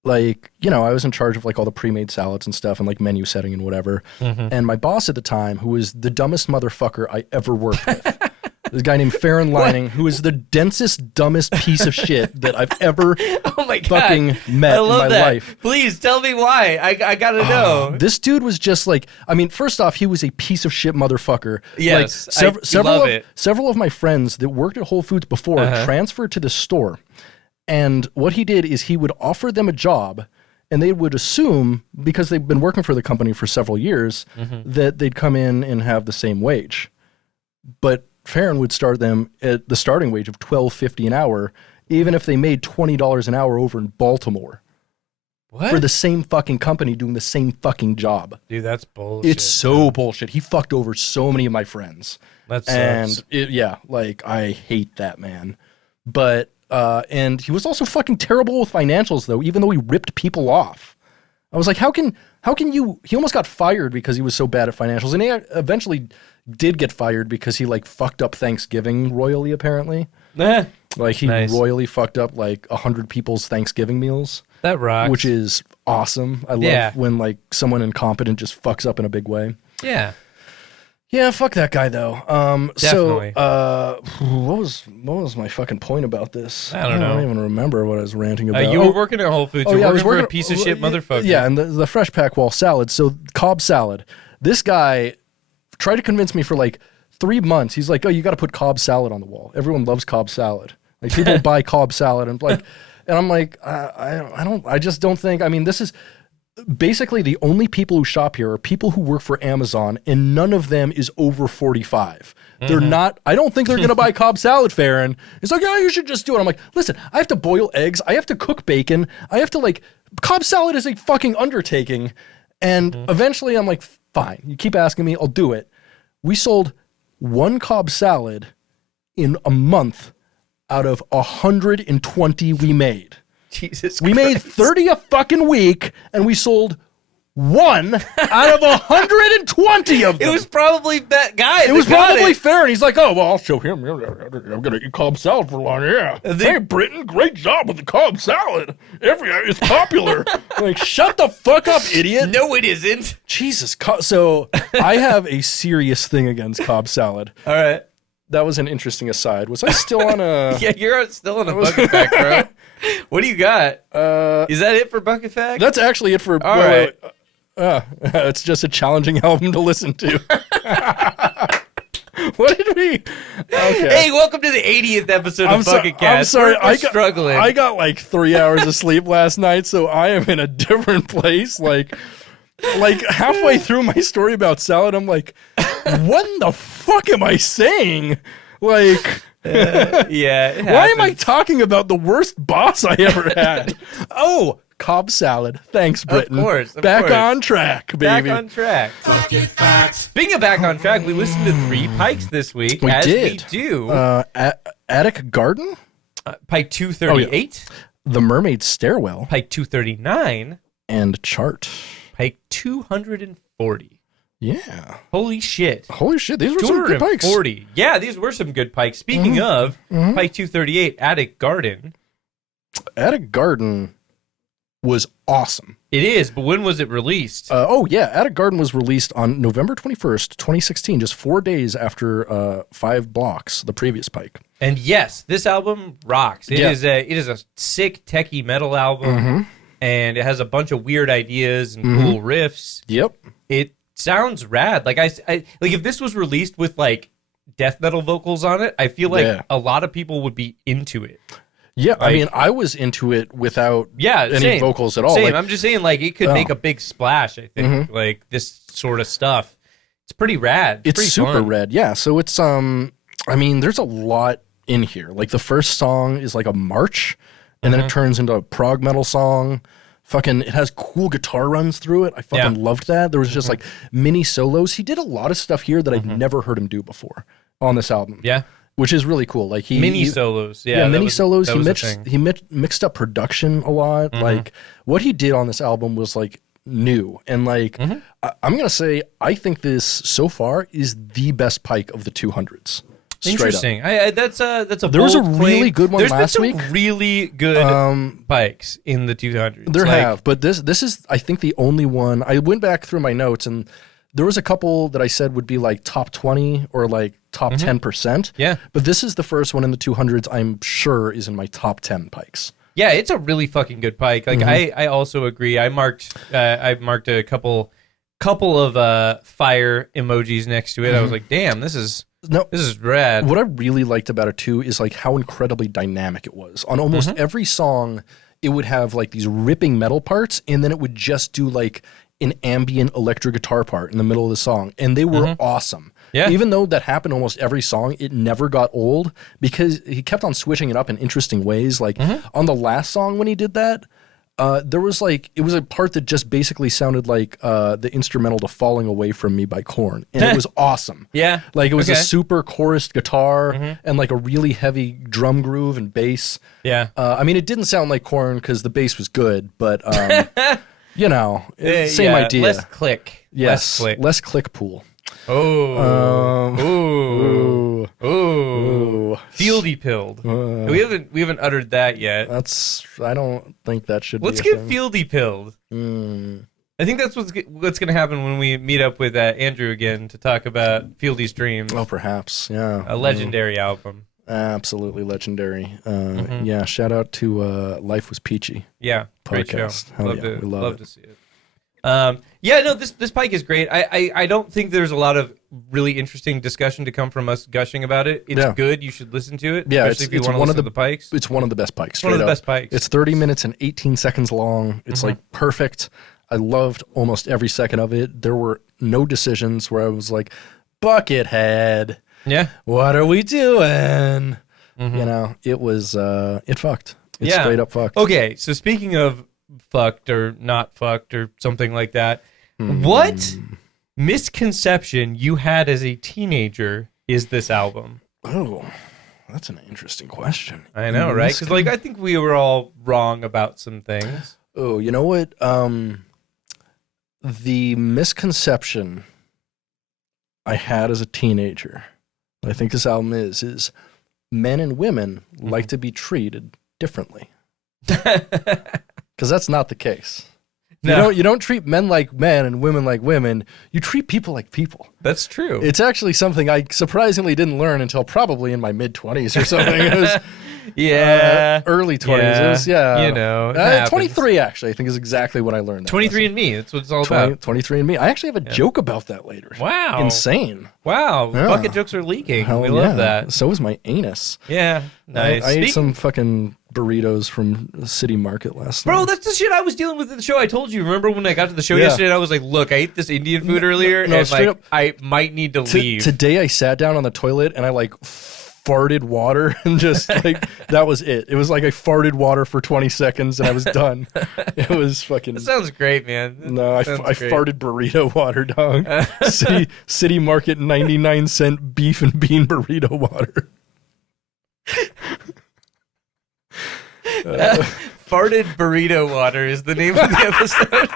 like, you know, I was in charge of like all the pre-made salads and stuff and like menu setting and whatever. And my boss at the time, who was the dumbest motherfucker I ever worked with, this guy named Farron Lining, who is the densest, dumbest piece of shit that I've ever fucking met in my life. Please tell me why. I gotta know. This dude was just like, I mean, first off, he was a piece of shit motherfucker. Yes, like, I several of my friends that worked at Whole Foods before transferred to the store. And what he did is he would offer them a job, and they would assume, because they've been working for the company for several years, that they'd come in and have the same wage. But Farron would start them at the starting wage of $12.50 an hour, even if they made $20 an hour over in Baltimore. What? For the same fucking company doing the same fucking job. Dude, that's bullshit. It's so bullshit. He fucked over so many of my friends. That sucks. And like I hate that man. But and he was also fucking terrible with financials though, even though he ripped people off. I was like, how can you? He almost got fired because he was so bad at financials, and he eventually did get fired because he like fucked up Thanksgiving royally. Apparently, like he royally fucked up like 100 people's Thanksgiving meals. That rocks. Which is awesome. I love when like someone incompetent just fucks up in a big way. Yeah. Yeah, fuck that guy though. Definitely. So what was my fucking point about this? I don't know. I don't even remember what I was ranting about. You were working at Whole Foods. I was working for a piece of shit motherfucker. Yeah, and the fresh pack wall salad. So Cobb salad. This guy tried to convince me for like 3 months. He's like, "Oh, you got to put Cobb salad on the wall. Everyone loves Cobb salad. Like people buy Cobb salad." And like, and I'm like, I just don't think. I mean, this is. Basically, the only people who shop here are people who work for Amazon, and none of them is over 45. They're not, I don't think they're going to buy Cobb salad fare. And it's like, you should just do it. I'm like, listen, I have to boil eggs. I have to cook bacon. I have to like, Cobb salad is a fucking undertaking. And eventually I'm like, fine, you keep asking me, I'll do it. We sold 1 Cobb salad in a month out of 120 we made. Jesus Christ. We made 30 a fucking week, and we sold 1 out of 120 of them. It was probably that guy. It was probably fair, and he's like, "Oh, well, I'll show him. I'm gonna eat Cobb salad for long." Yeah. Hey, Britton, great job with the Cobb salad. It's popular. Like, shut the fuck up, idiot. No, it isn't. Jesus. So I have a serious thing against Cobb salad. All right. That was an interesting aside. Was I still on a? Yeah, you're still on a bucket fact, bro. What do you got? Is that it for bucket fact? That's actually it for. All right. It's just a challenging album to listen to. What did we? Okay. Hey, welcome to the 80th episode of Bucketcast. I'm sorry, We're struggling. I got like 3 hours of sleep last night, so I am in a different place. Like halfway through my story about salad, I'm like, what in the fuck am I saying? Like, yeah. Why am I talking about the worst boss I ever had? Oh, Cobb salad. Thanks, Britton. Of course. Back on track, baby. Back on track. Bucket facts. Speaking of back on track, we listened to 3 pikes this week. We as did. we do. Attic Garden? Pike 238. Oh, yeah. The Mermaid Stairwell. Pike 239. And Chart. Pike 240. Yeah. Holy shit. These were some good pikes. 240. Yeah, these were some good pikes. Speaking of, Pike 238, Attic Garden. Attic Garden was awesome. It is, but when was it released? Attic Garden was released on November 21st, 2016, just 4 days after 5 Blocks, the previous pike. And yes, this album rocks. It is a sick techie metal album, and it has a bunch of weird ideas and cool riffs. Yep. It sounds rad. Like I like if this was released with like death metal vocals on it, I feel like a lot of people would be into it. Yeah, like, I mean, I was into it without any vocals at all. Same. Like, I'm just saying, like, it could make a big splash, I think. Like, this sort of stuff. It's pretty rad. It's pretty super fun. rad, yeah. So it's, I mean, there's a lot in here. Like, the first song is like a march, and then it turns into a prog metal song. Fucking, it has cool guitar runs through it. I fucking loved that. There was just, like, mini solos. He did a lot of stuff here that I've never heard him do before on this album. Yeah. Which is really cool. Like mini solos. Yeah, mini solos. He mixed up production a lot. Like what he did on this album was like new. And like I'm gonna say I think this so far is the best pike of the 200s. Interesting. That's a there was a bold really claim. good one last week. There's been some really good pikes in the 200s. There have, but this is I think the only one. I went back through my notes and there was a couple that I said would be like top 20 or like top 10%. Yeah. But this is the first one in the 200s I'm sure is in my top 10 pikes. Yeah, it's a really fucking good pike. Like I also agree. I marked a couple of fire emojis next to it. I was like, damn, this is rad. What I really liked about it too is like how incredibly dynamic it was. On almost every song, it would have like these ripping metal parts, and then it would just do like an ambient electric guitar part in the middle of the song, and they were awesome. Yeah. Even though that happened almost every song, it never got old because he kept on switching it up in interesting ways. Like on the last song when he did that, There was it was a part that just basically sounded like the instrumental to Falling Away From Me by Korn. And it was awesome. Yeah. It was a super chorused guitar and a really heavy drum groove and bass. Yeah. I mean, it didn't sound like Korn because the bass was good, but, same idea. Less click. Yes. Less click pool. Oh. Ooh. Fieldy pilled. We haven't uttered that yet. I don't think that should Let's be a get thing. fieldy pilled. I think that's what's going to happen when we meet up with Andrew again to talk about Fieldy's Dreams. Oh, perhaps. Yeah. A legendary album. Absolutely legendary. Yeah, shout out to Life Was Peachy. Yeah, great podcast. show. Hell yeah, we love it. To see it. This pike is great. I don't think there's a lot of really interesting discussion to come from us gushing about it. It's good. You should listen to it. Yeah, especially if you want to listen to the pikes. It's one of the best pikes. One of the best pikes. It's 30 minutes and 18 seconds long. It's perfect. I loved almost every second of it. There were no decisions where I was like, Buckethead. Yeah. What are we doing? It was, it fucked. It straight up fucked. Okay, so speaking of fucked or not fucked or something like that, what misconception you had as a teenager is this album? Oh, that's an interesting question. I know, right? Because I think we were all wrong about some things. Oh, you know what? The misconception I had as a teenager, I think this album is men and women like to be treated differently. Because that's not the case. No. You don't treat men like men and women like women. You treat people like people. That's true. It's actually something I surprisingly didn't learn until probably in my mid-20s or something. It was, early 20s. It was, 23 actually, I think is exactly what I learned. 23 and Me. That's what it's all about. 23 and Me. I actually have a joke about that later. Wow. Insane. Wow. Yeah. Bucket jokes are leaking. Hell we love that. So is my anus. Yeah. Nice. I ate some fucking burritos from City Market last night. Bro, that's the shit I was dealing with at the show. I told you. Remember when I got to the show yesterday and I was like, look, I ate this Indian food earlier and up, I might need to leave. Today I sat down on the toilet and I farted water and just that was it. It was like I farted water for 20 seconds and I was done. It was fucking... That sounds great, man. No, I farted burrito water, dog. City Market 99-cent beef and bean burrito water. Farted burrito water is the name of the episode.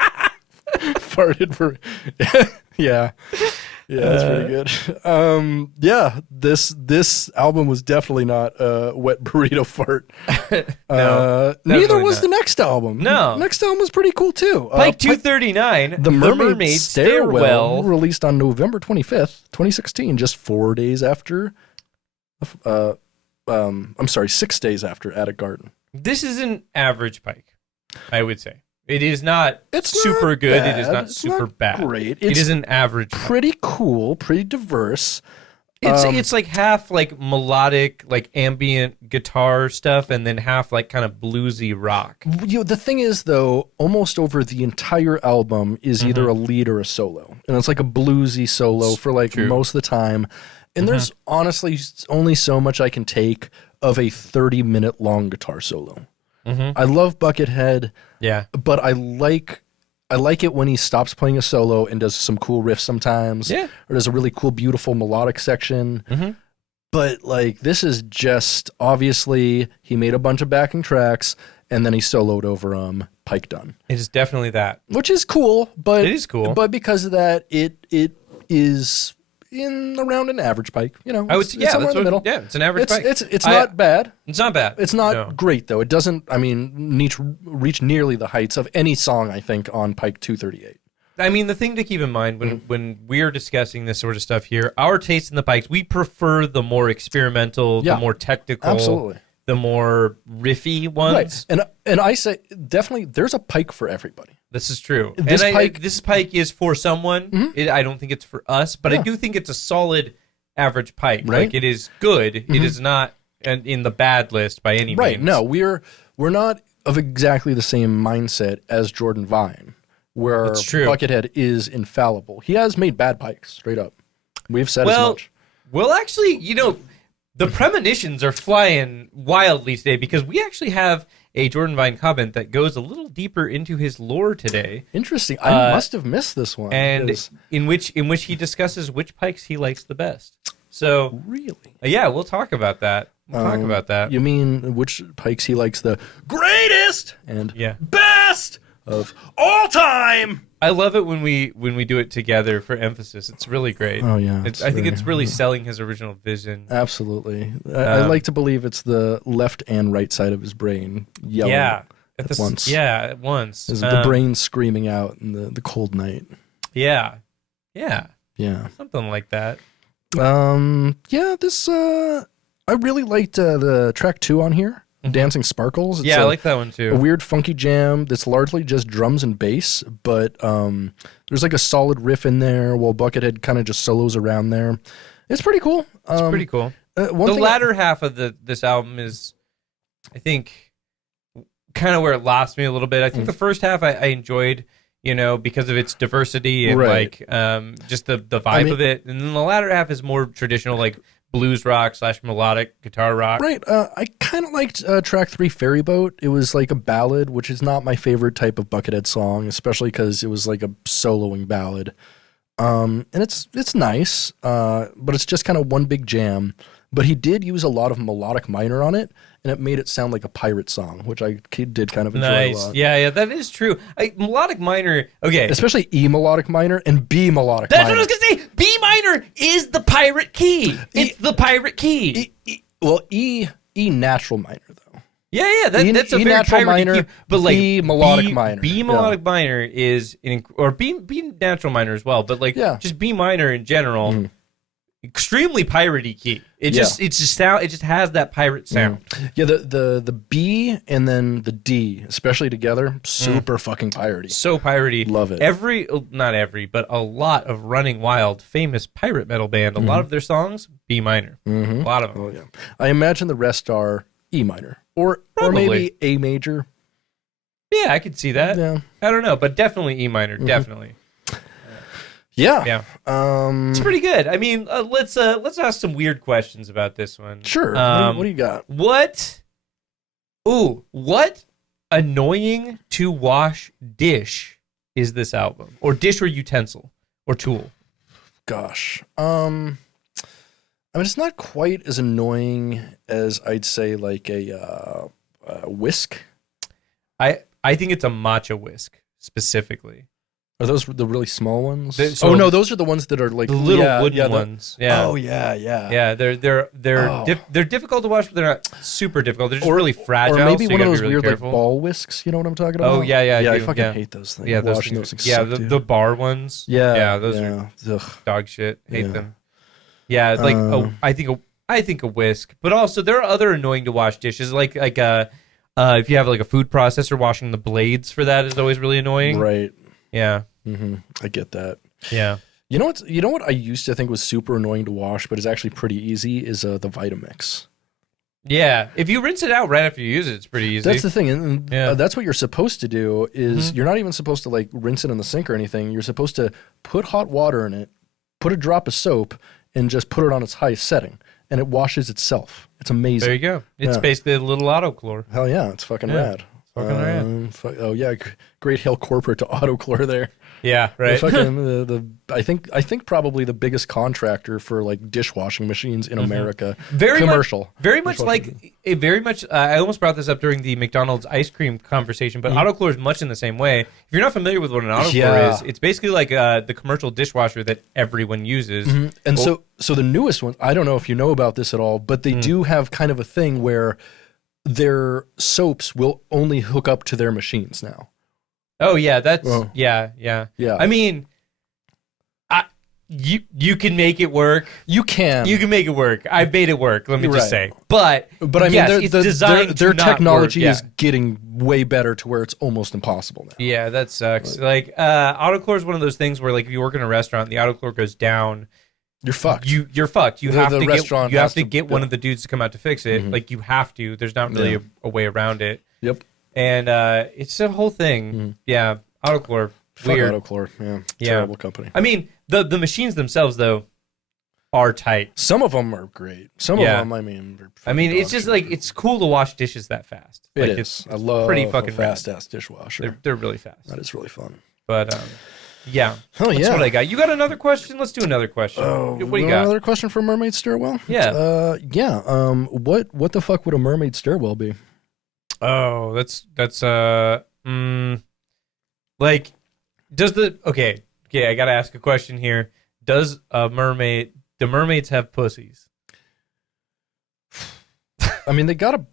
Farted burrito. Yeah, that's pretty good. This album was definitely not a wet burrito fart. Neither was the next album. No, next album was pretty cool too. Pike 239, the Mermaid Stairwell, released on November 25th, 2016, just 4 days after. 6 days after Attic Garden. This is an average pike, I would say. It is not super not good. bad. It is not it's super not bad. Great. It is an average pike. Pretty cool, pretty diverse. It's like half like melodic, like ambient guitar stuff, and then half like kind of bluesy rock. The thing is, though, almost over the entire album is either a lead or a solo, and it's like a bluesy solo for most of the time. And there's honestly only so much I can take of a 30-minute long guitar solo. I love Buckethead, but I like it when he stops playing a solo and does some cool riffs sometimes, or does a really cool, beautiful melodic section. But this is just obviously he made a bunch of backing tracks and then he soloed over them. Pike done. It is definitely that, which is cool. But it is cool. But because of that, it is around an average pike, I would say, it's somewhere in the middle. Yeah, it's an average pike. It's not bad. It's not bad. It's not great though. It doesn't. Reach nearly the heights of any song I think on Pike 238. I mean, the thing to keep in mind when we're discussing this sort of stuff here, our taste in the pikes, we prefer the more experimental, the more technical, absolutely, the more riffy ones. Right. And I say definitely, there's a pike for everybody. This is true. This pike is for someone. I don't think it's for us, but I do think it's a solid average pike. Right. It is good. It is not in the bad list by any means. Right. No, we're not of exactly the same mindset as Jordan Vine, where Buckethead is infallible. He has made bad pikes, straight up. We've said as much. Well, actually, the premonitions are flying wildly today because we actually have a Jordan Vine comment that goes a little deeper into his lore today. Interesting. I must have missed this one. And in which he discusses which pikes he likes the best. So really, yeah, we'll talk about that. You mean which pikes he likes the greatest and best of all time? I love it when we do it together for emphasis. It's really great. Oh yeah, I think it's really selling his original vision. Absolutely. I like to believe it's the left and right side of his brain yelling at once. Yeah, at once. The brain screaming out in the cold night. Yeah. Something like that. This I really liked the track 2 on here. Dancing Sparkles. It's I like that one too. A weird funky jam that's largely just drums and bass, but there's like a solid riff in there while Buckethead kind of just solos around there. It's pretty cool. It's pretty cool. The latter half of this album is, I think, kind of where it lost me a little bit. I think the first half I enjoyed, because of its diversity and just the vibe of it. And then the latter half is more traditional, like blues rock / melodic guitar rock. Right. I kind of liked track 3, Ferry Boat. It was like a ballad, which is not my favorite type of Buckethead song, especially because it was like a soloing ballad. And it's nice, but it's just kind of one big jam. But he did use a lot of melodic minor on it, and it made it sound like a pirate song, which I did kind of enjoy a lot. Yeah, that is true. Melodic minor, okay. Especially E melodic minor and B melodic minor. That's what I was going to say. B minor is the pirate key. It's the pirate key. E natural minor, though. Yeah, that's a E very natural minor, key, but like B melodic minor. B melodic minor is, or B natural minor as well, but just B minor in general. Extremely piratey key. It just has that pirate sound. Yeah, the B and then the D, especially together, super fucking piratey. So piratey. Love it. Not every, but a lot of Running Wild, famous pirate metal band, a lot of their songs, B minor. A lot of them. Oh yeah. I imagine the rest are E minor or maybe A major. Yeah, I could see that. Yeah. I don't know, but definitely E minor, definitely. Yeah. It's pretty good. I mean, let's ask some weird questions about this one. Sure. What do you got? What annoying to wash dish is this album? Or dish or utensil or tool? Gosh. I mean, it's not quite as annoying as I'd say like a whisk. I think it's a matcha whisk specifically. Are those the really small ones? No, those are the ones that are like the little wooden ones. Yeah. Oh yeah. Yeah, they're difficult to wash, but they're not super difficult. They're just really fragile. Or maybe so one of those really weird careful. like ball whisks. You know what I'm talking about? Oh yeah. I fucking hate those things. Yeah, those things suck, the bar ones. Yeah, those are dog shit. Hate them. Yeah, I think a whisk, but also there are other annoying to wash dishes like if you have like a food processor, washing the blades for that is always really annoying. Right. Yeah. I get that. Yeah. You know what I used to think was super annoying to wash, but is actually pretty easy is the Vitamix. Yeah. If you rinse it out right after you use it, it's pretty easy. That's the thing. And that's what you're supposed to do is you're not even supposed to like rinse it in the sink or anything. You're supposed to put hot water in it, put a drop of soap, and just put it on its highest setting. And it washes itself. It's amazing. There you go. It's basically a little Auto-Cholr. Hell yeah. It's fucking rad. Oh yeah, great hail corporate to Auto-Cholr there. Yeah, right. I think probably the biggest contractor for like dishwashing machines in America. Very commercial. Very much. I almost brought this up during the McDonald's ice cream conversation, but Auto-Cholr is much in the same way. If you're not familiar with what an Auto-Cholr is, it's basically like the commercial dishwasher that everyone uses. And so the newest one, I don't know if you know about this at all, but they do have kind of a thing where their soaps will only hook up to their machines now. Oh yeah, yeah. I mean, you can make it work. You can make it work. I've made it work. Let me just say, but I mean, yes, their technology is getting way better to where it's almost impossible now. Yeah, that sucks. Like Auto-Cholr is one of those things where like if you work in a restaurant, the Auto-Cholr goes down. You're fucked. You're fucked. You have to get one of the dudes to come out to fix it. Like you have to. There's not really a way around it. Yep. And it's a whole thing. Yeah. Auto-Cholr. Fuck Auto-Cholr. Yeah. Terrible company. I mean, the machines themselves though are tight. Some of them are great. Some of them, I mean, it's just like it's cool to wash dishes that fast. It like, is. I love pretty fucking fast ass dishwasher. They're really fast. That is really fun. But yeah. Oh yeah. That's what I got. You got another question? Let's do another question. What do you got? Another question from Mermaid Stairwell? Yeah. What the fuck would a mermaid stairwell be? Oh, that's like, does the okay? I gotta ask a question here. Do mermaids have pussies? I mean, they gotta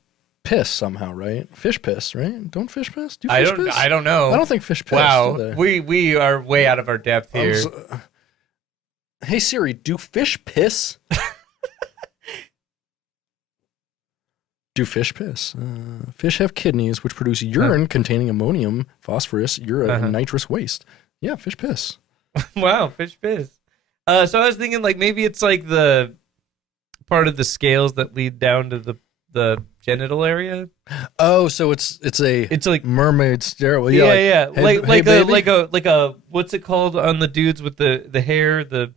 piss somehow, right? Fish piss, right? Don't fish piss? Do fish piss? I don't know. I don't think fish piss. Wow, do they? we are way out of our depth here. Hey Siri, do fish piss? Do fish piss? Fish have kidneys which produce urine containing ammonium, phosphorus, urea, and nitrous waste. Yeah, fish piss. Wow, fish piss. So I was thinking like maybe it's like the part of the scales that lead down to the genital area. Oh, so it's like mermaid stairwell. Yeah. Like a what's it called on the dudes with the hair, the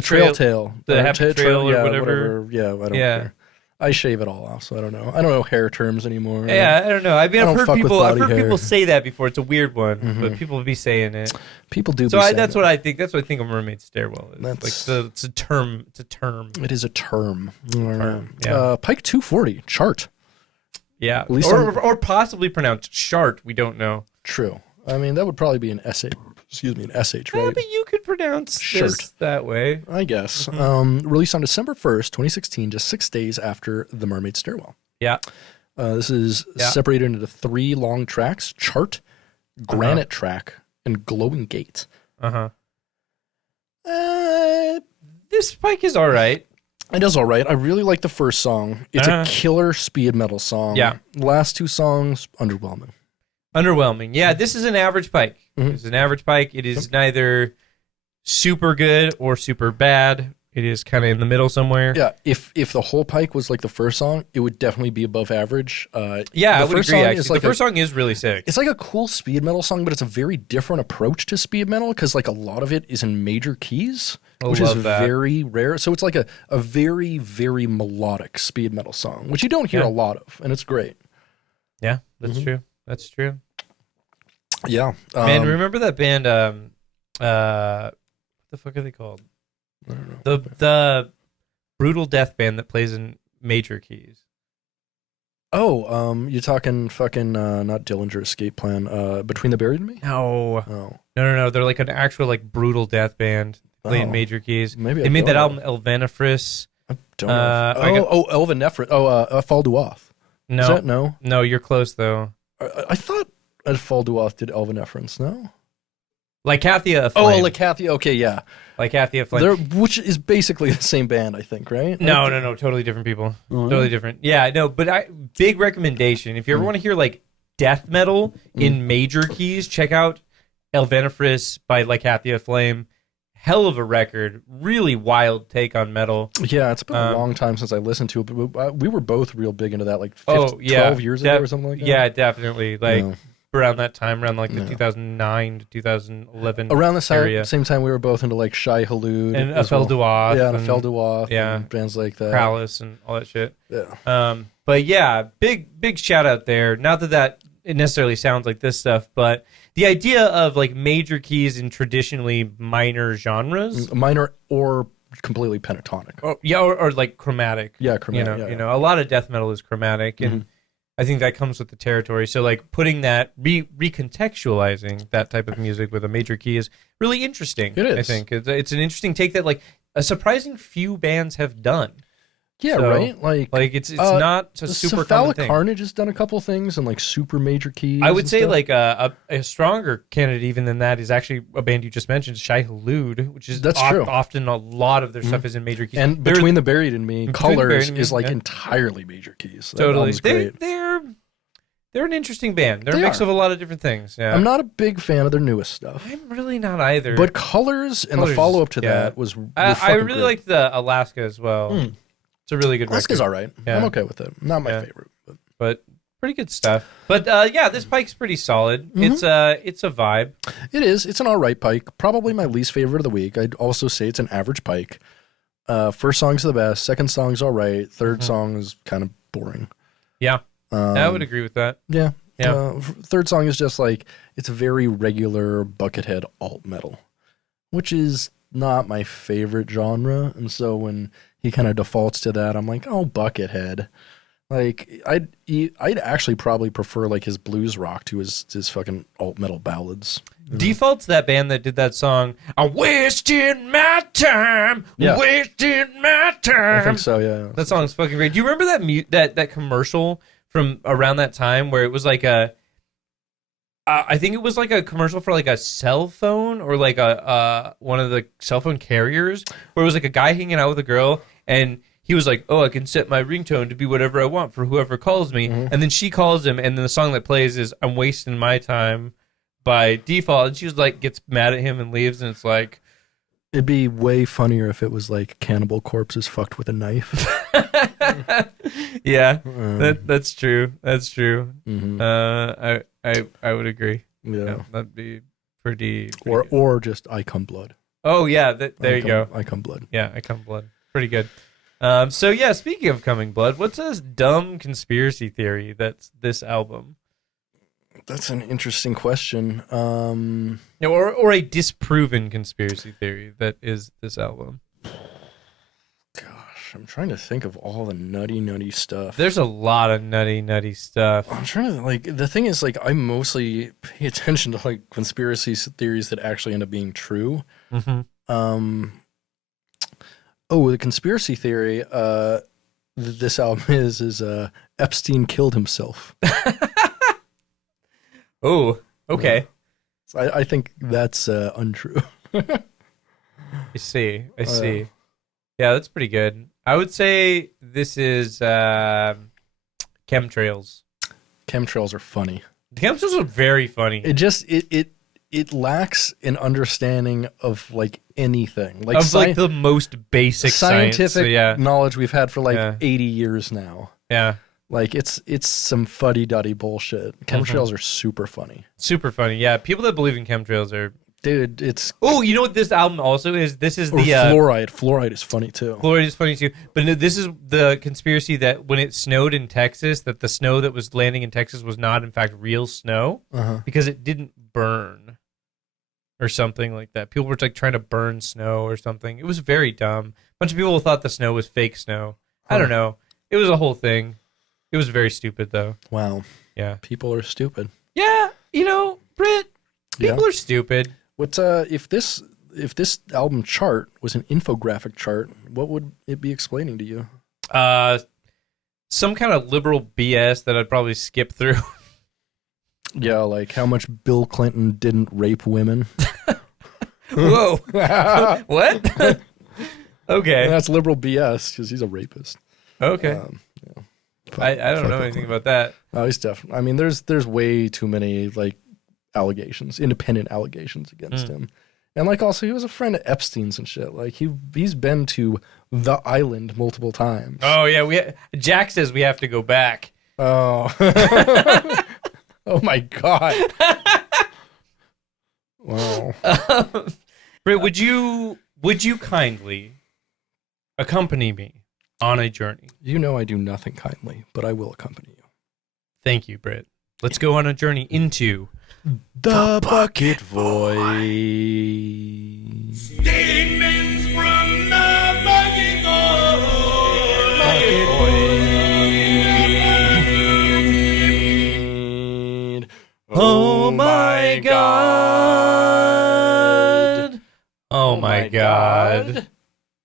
trail tail, the happy trail or whatever. Yeah, I don't care. I shave it all off, so I don't know. I don't know hair terms anymore. Yeah, I don't know. I mean, I've heard people say that before. It's a weird one, but people be saying it. People do. So that's what I think. That's what I think a mermaid stairwell is. It's a term. It's a term. It is a term. Yeah. Pike 240 chart. Yeah, or possibly pronounced chart. We don't know. True. I mean, that would probably be an SH. Excuse me, an SH, right? Yeah, but you could pronounce this that way. I guess. Released on December 1st, 2016, just 6 days after The Mermaid Stairwell. Yeah. This is separated into 3 long tracks: Chart, Granite Track, and Glowing Gate. This Pike is all right. It is all right. I really like the first song. It's a killer speed metal song. Yeah. Last 2 songs, underwhelming. Yeah, this is an average Pike. It's an average Pike. It is neither super good or super bad. It is kind of in the middle somewhere. Yeah, if the whole Pike was like the first song, it would definitely be above average. Yeah, I would agree, actually. The first song is really sick. It's like a cool speed metal song, but it's a very different approach to speed metal because like a lot of it is in major keys, which is very rare. So it's like a very, very melodic speed metal song, which you don't hear a lot of, and it's great. Yeah, that's true. That's true. Yeah. Man, remember that band, what the fuck are they called? I don't know. The brutal death band that plays in major keys. Oh, you're talking fucking, not Dillinger Escape Plan, Between the Buried and Me? No. Oh. No. They're like an actual like brutal death band playing major keys. Maybe they made that album, Elvenefris. I don't know. Elvenefris. Fall du Off. No. Is that no? No, you're close though. I thought Fall du Off did Elvenefris, no? Lykathea Aflame. Oh, Lykathea. Okay, yeah. Lykathea Aflame. Which is basically the same band, I think, right? No. Totally different people. Totally different. Yeah, no, but big recommendation. If you ever want to hear like death metal in major keys, check out Elvenefris by Lykathea Aflame. Hell of a record. Really wild take on metal. Yeah, it's been a long time since I listened to it, but we were both real big into that like 12 years ago or something like that. Yeah, definitely. Like around that time, around like the 2009 to 2011 around the same time we were both into like Shai Hulud and Afel Duath. Yeah, and Afel Duath. Yeah. And bands like that. Prowess and all that shit. Yeah. But yeah, big shout out there. Not that it necessarily sounds like this stuff, but the idea of like major keys in traditionally minor genres. Minor or completely pentatonic. Or like chromatic. Yeah, chromatic. You know, a lot of death metal is chromatic, and I think that comes with the territory. So like putting that, recontextualizing that type of music with a major key is really interesting. It is. I think it's an interesting take that like a surprising few bands have done. Yeah, so, right. Like it's not a super common thing. Carnage has done a couple things and like super major keys. I would say stuff. Like a stronger candidate even than that is actually a band you just mentioned, Shai Hulud, which is true. Often a lot of their stuff is in major keys. And Between the Buried and Me, Colors is like entirely major keys. That totally, great. They're an interesting band. They're a mix of a lot of different things. Yeah. I'm not a big fan of their newest stuff. I'm really not either. But Colors and the follow up to that was. I really liked the Alaska as well. It's a really good record. Alaska's all right. Yeah. I'm okay with it. Not my favorite. But pretty good stuff. But this Pike's pretty solid. It's a vibe. It is. It's an all right Pike. Probably my least favorite of the week. I'd also say it's an average Pike. First song's the best. Second song's all right. Third song is kind of boring. Yeah, I would agree with that. Yeah. Yeah. Third song is just like, it's very regular Buckethead alt metal, which is not my favorite genre. And so when he kind of defaults to that, I'm like, oh, Buckethead. Like, I'd actually probably prefer like his blues rock to his fucking alt metal ballads. Default's that band that did that song, I'm wasting my time, wasting my time. I think so, yeah. That song's fucking great. Do you remember that commercial from around that time where it was like I think it was like a commercial for like a cell phone or like a one of the cell phone carriers where it was like a guy hanging out with a girl and he was like, oh, I can set my ringtone to be whatever I want for whoever calls me. And then she calls him and then the song that plays is I'm wasting my time by default. And she was like, gets mad at him and leaves. And it's like, it'd be way funnier if it was like Cannibal Corpse fucked with a knife. Yeah, that's true. That's true. I would agree. Yeah. That'd be pretty or just I Come Blood. Oh yeah, there you go. I Come Blood. Yeah, I Come Blood. Pretty good. So yeah, speaking of coming blood, what's a dumb conspiracy theory that's this album? That's an interesting question. Or a disproven conspiracy theory that is this album. Gosh, I'm trying to think of all the nutty stuff. There's a lot of nutty stuff. I'm trying to, like, the thing is, like, I mostly pay attention to, like, conspiracy theories that actually end up being true. The conspiracy theory this album is Epstein killed himself. Oh, okay. So I think that's untrue. I see. Yeah, that's pretty good. I would say this is chemtrails. Chemtrails are funny. Chemtrails are very funny. It lacks an understanding of like anything, like like the most basic scientific knowledge we've had for like 80 years now. Yeah. Like it's some fuddy-duddy bullshit. Chemtrails are super funny. Super funny. Yeah, people that believe in chemtrails are... Dude, it's... Oh, you know what this album also is? This is the... fluoride. Fluoride is funny too. Fluoride is funny too. But no, this is the conspiracy that when it snowed in Texas, that the snow that was landing in Texas was not, in fact, real snow because it didn't burn or something like that. People were like trying to burn snow or something. It was very dumb. A bunch of people thought the snow was fake snow. I don't know. It was a whole thing. It was very stupid, though. Wow. Yeah. People are stupid. Yeah. Brit, people are stupid. What's if this album chart was an infographic chart, what would it be explaining to you? Some kind of liberal BS that I'd probably skip through. Yeah, like how much Bill Clinton didn't rape women. Whoa. What? Okay. That's liberal BS because he's a rapist. Okay. I don't know anything about that. No, he's definitely. I mean, there's way too many like allegations, independent allegations against him, and like also he was a friend of Epstein's and shit. Like he's been to the island multiple times. Oh yeah, Jack says we have to go back. Oh, oh my god! Wow. Britt, would you kindly accompany me on a journey? You know I do nothing kindly, but I will accompany you. Thank you, Britt. Let's go on a journey into the Bucket Void. Statements from the Bucket Void. Bucket Void. Oh my god. Oh my god.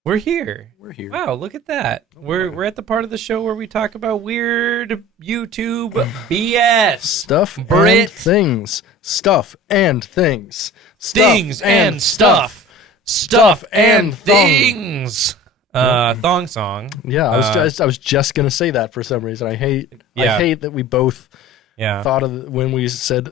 We're here. We're here. Wow, look at that. We're at the part of the show where we talk about weird YouTube BS. Stuff Brit. and things. Stuff and things. Things and stuff. Stuff and things. Thong song. Yeah, I was just gonna say that for some reason. I hate that we both thought of when we said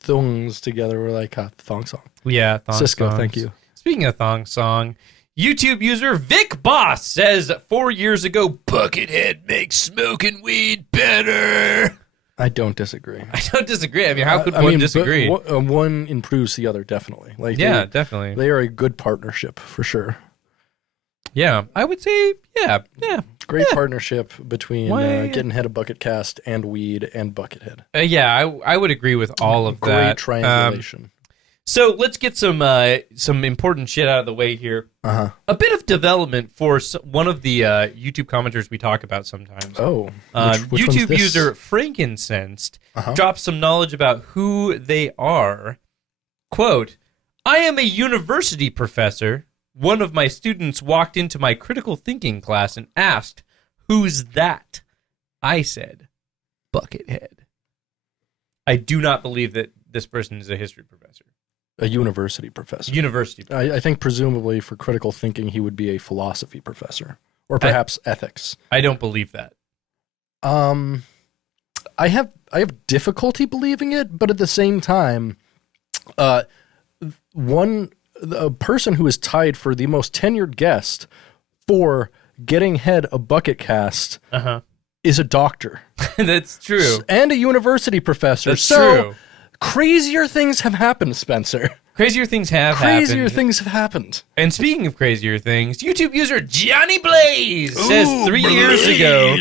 thongs together. We're like thong song. Yeah, thong Cisco, songs. thank you. Speaking of thong song, YouTube user Vic Boss says 4 years ago, Buckethead makes smoking weed better. I don't disagree. I don't disagree. I mean, how could one disagree? One improves the other, definitely. Like, definitely. They are a good partnership for sure. Yeah, I would say, yeah. Great partnership between Getting Head of Bucketcast and Weed and Buckethead. I would agree with all of that. Great triangulation. So let's get some important shit out of the way here. A bit of development for one of the YouTube commenters we talk about sometimes. Oh, which YouTube one's user Frankensensed drops some knowledge about who they are. Quote, I am a university professor. One of my students walked into my critical thinking class and asked, who's that? I said, Buckethead. I do not believe that this person is a history professor. A university professor. I think presumably for critical thinking, he would be a philosophy professor. Or perhaps ethics. I don't believe that. I have difficulty believing it, but at the same time, a person who is tied for the most tenured guest for Getting Head a Bucketcast is a doctor. That's true. And a university professor. That's true. Crazier things have happened, Spencer. Crazier things have happened. Crazier things have happened. And speaking of crazier things, YouTube user Johnny Blaze says 3 years ago,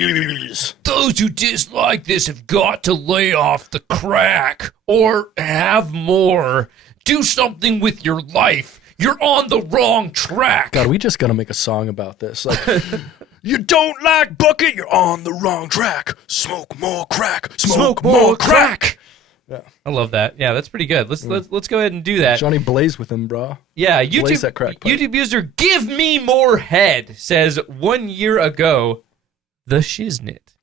those who dislike this have got to lay off the crack or have more. Do something with your life. You're on the wrong track. God, we just got to make a song about this. Like, you don't like Bucket, you're on the wrong track. Smoke more crack. Smoke more crack. Yeah, I love that. Yeah, that's pretty good. Let's go ahead and do that. Johnny Blaze with him, bro. Yeah, Blaze that crack pipe. YouTube user Give Me More Head says 1 year ago, the shiznit.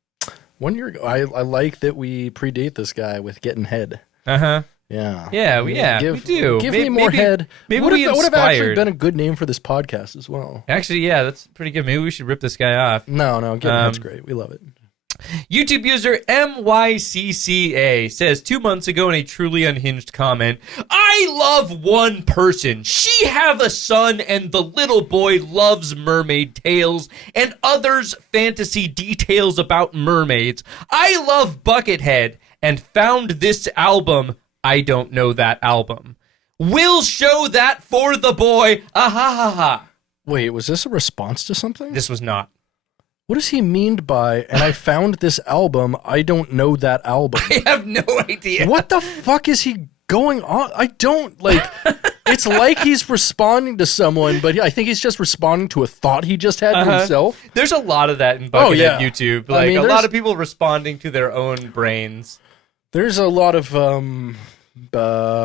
1 year ago, I like that we predate this guy with Getting Head. Yeah. Yeah, we do. Give me more head. Maybe would we have actually inspired. been a good name for this podcast as well. Actually, yeah, that's pretty good. Maybe we should rip this guy off. No, Getting Head's great. We love it. YouTube user MYCCA says 2 months ago in a truly unhinged comment, I love one person. She have a son and the little boy loves mermaid tales and others fantasy details about mermaids. I love Buckethead and found this album. I don't know that album. We'll show that for the boy. Ha. Wait, was this a response to something? This was not. What does he mean by, and I found this album, I don't know that album? I have no idea. What the fuck is he going on? I don't, it's like he's responding to someone, but I think he's just responding to a thought he just had to himself. There's a lot of that in Buckethead YouTube. A lot of people responding to their own brains. There's a lot of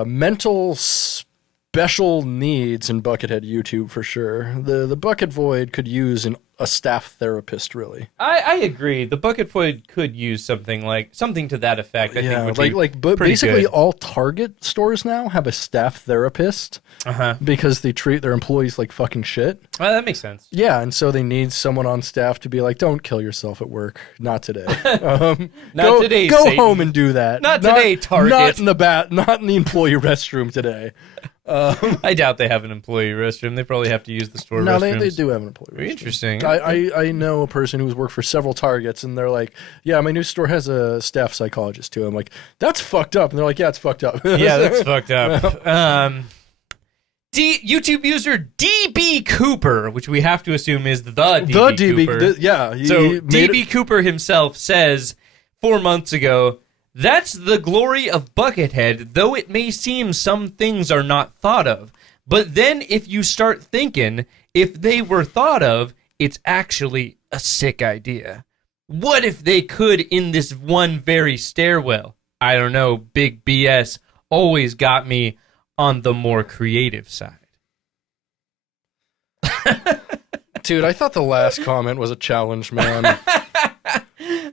mental special needs in Buckethead YouTube for sure. The Bucket Void could use a staff therapist, really. I agree. The Bucket Void could use something to that effect. I think basically good. All Target stores now have a staff therapist because they treat their employees like fucking shit. Well, that makes sense. Yeah, and so they need someone on staff to be like, "Don't kill yourself at work. Not today. Not today. Go Satan. home and do that. Not today, Target. Not in the employee restroom today." I doubt they have an employee restroom. They probably have to use the store restrooms. No, they do have an employee restroom. Very interesting. I know a person who's worked for several Targets, and they're like, yeah, my new store has a staff psychologist, too. I'm like, that's fucked up. And they're like, yeah, it's fucked up. Yeah, that's fucked up. YouTube user DB Cooper, which we have to assume is the DB Cooper. So DB Cooper himself says 4 months ago, that's the glory of Buckethead, though it may seem some things are not thought of. But then if you start thinking, if they were thought of, it's actually a sick idea. What if they could in this one very stairwell? I don't know, big BS always got me on the more creative side. Dude, I thought the last comment was a challenge, man.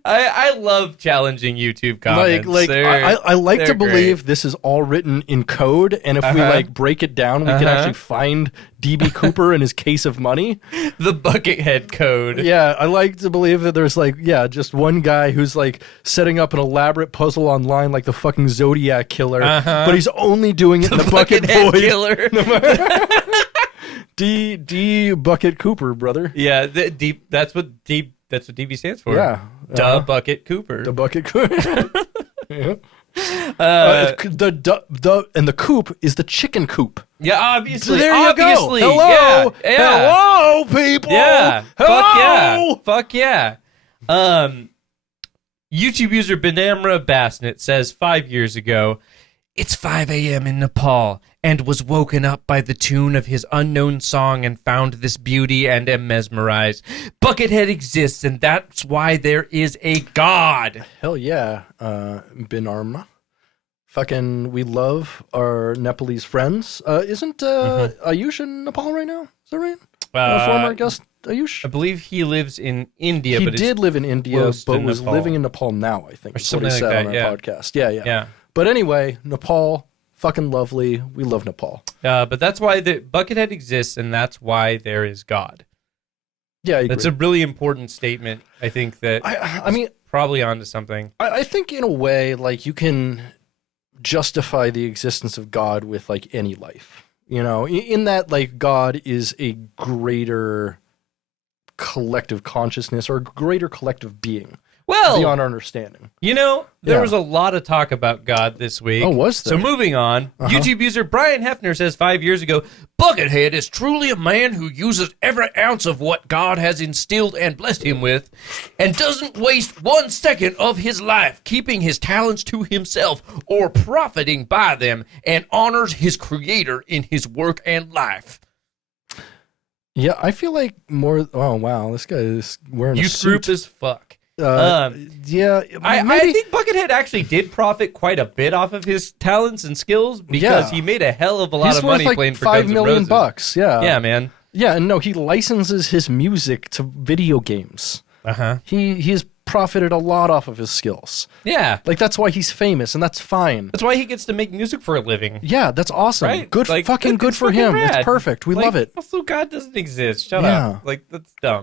I love challenging YouTube comments. I like to believe great. This is all written in code, and if we break it down, we can actually find DB Cooper and his case of money. The Buckethead code. Yeah, I like to believe that there's just one guy who's setting up an elaborate puzzle online like the fucking Zodiac Killer, but he's only doing it in the Bucket Void. Killer. D Bucket Cooper, brother. Yeah, that's what DB stands for. Yeah. Duh Bucket Cooper. The Bucket Cooper. Yeah. the coop is the chicken coop. Yeah, obviously. There you obviously. go. Hello. Yeah. Hello, people. Yeah. Hello. Fuck yeah. YouTube user Benamra Bassnett says 5 years ago, it's 5 a.m. in Nepal and was woken up by the tune of his unknown song and found this beauty and am mesmerized. Buckethead exists and that's why there is a god. Hell yeah, Benamra. Fucking, we love our Nepalese friends. Isn't Ayush in Nepal right now? Is that right? Former guest Ayush? I believe he lives in India. He but did live in India, but was Nepal. living in Nepal now, I think. Or Is what he something said like on that, our podcast. Yeah. But anyway, Nepal, fucking lovely. We love Nepal. But that's why the Buckethead exists, and that's why there is God. Yeah, I agree. That's a really important statement. I think that I mean, probably onto something. I think in a way, like, you can justify the existence of God with like any life, you know, in that like God is a greater collective consciousness or a greater collective being. Well, beyond our understanding. You know, there was a lot of talk about God this week. Oh, was there? So moving on, YouTube user Brian Hefner says 5 years ago, Buckethead is truly a man who uses every ounce of what God has instilled and blessed him with and doesn't waste 1 second of his life keeping his talents to himself or profiting by them and honors his creator in his work and life. Yeah, I feel like more... Oh, wow, this guy is wearing a suit. Youth group as fuck. Yeah, I think Buckethead actually did profit quite a bit off of his talents and skills because he made a hell of a lot of money like playing for $5 Guns N' million Roses. Yeah, man. Yeah, and no, he licenses his music to video games. He's profited a lot off of his skills. Yeah, like that's why he's famous, and that's fine. That's why he gets to make music for a living. Yeah, that's awesome. Right? Good, like, fucking good for him. Rad. It's perfect. We love it. Also, God doesn't exist. Shut up. Like that's dumb.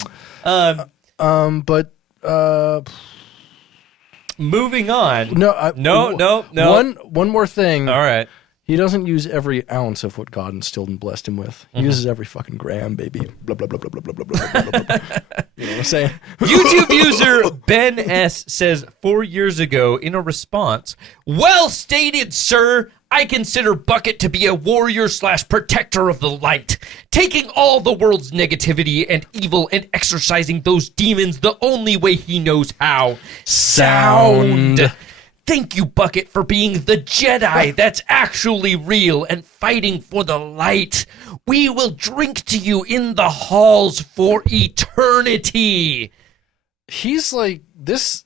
But moving on. No. One more thing. All right. He doesn't use every ounce of what God instilled and blessed him with. He uses every fucking gram, baby. Blah, blah, blah, blah, blah, blah, blah, blah, blah. You know what I'm saying? YouTube user Ben S. says 4 years ago in a response, well stated, sir. I consider Bucket to be a warrior / protector of the light, taking all the world's negativity and evil and exorcising those demons the only way he knows how. Sound. Thank you, Bucket, for being the Jedi that's actually real and fighting for the light. We will drink to you in the halls for eternity. He's like this.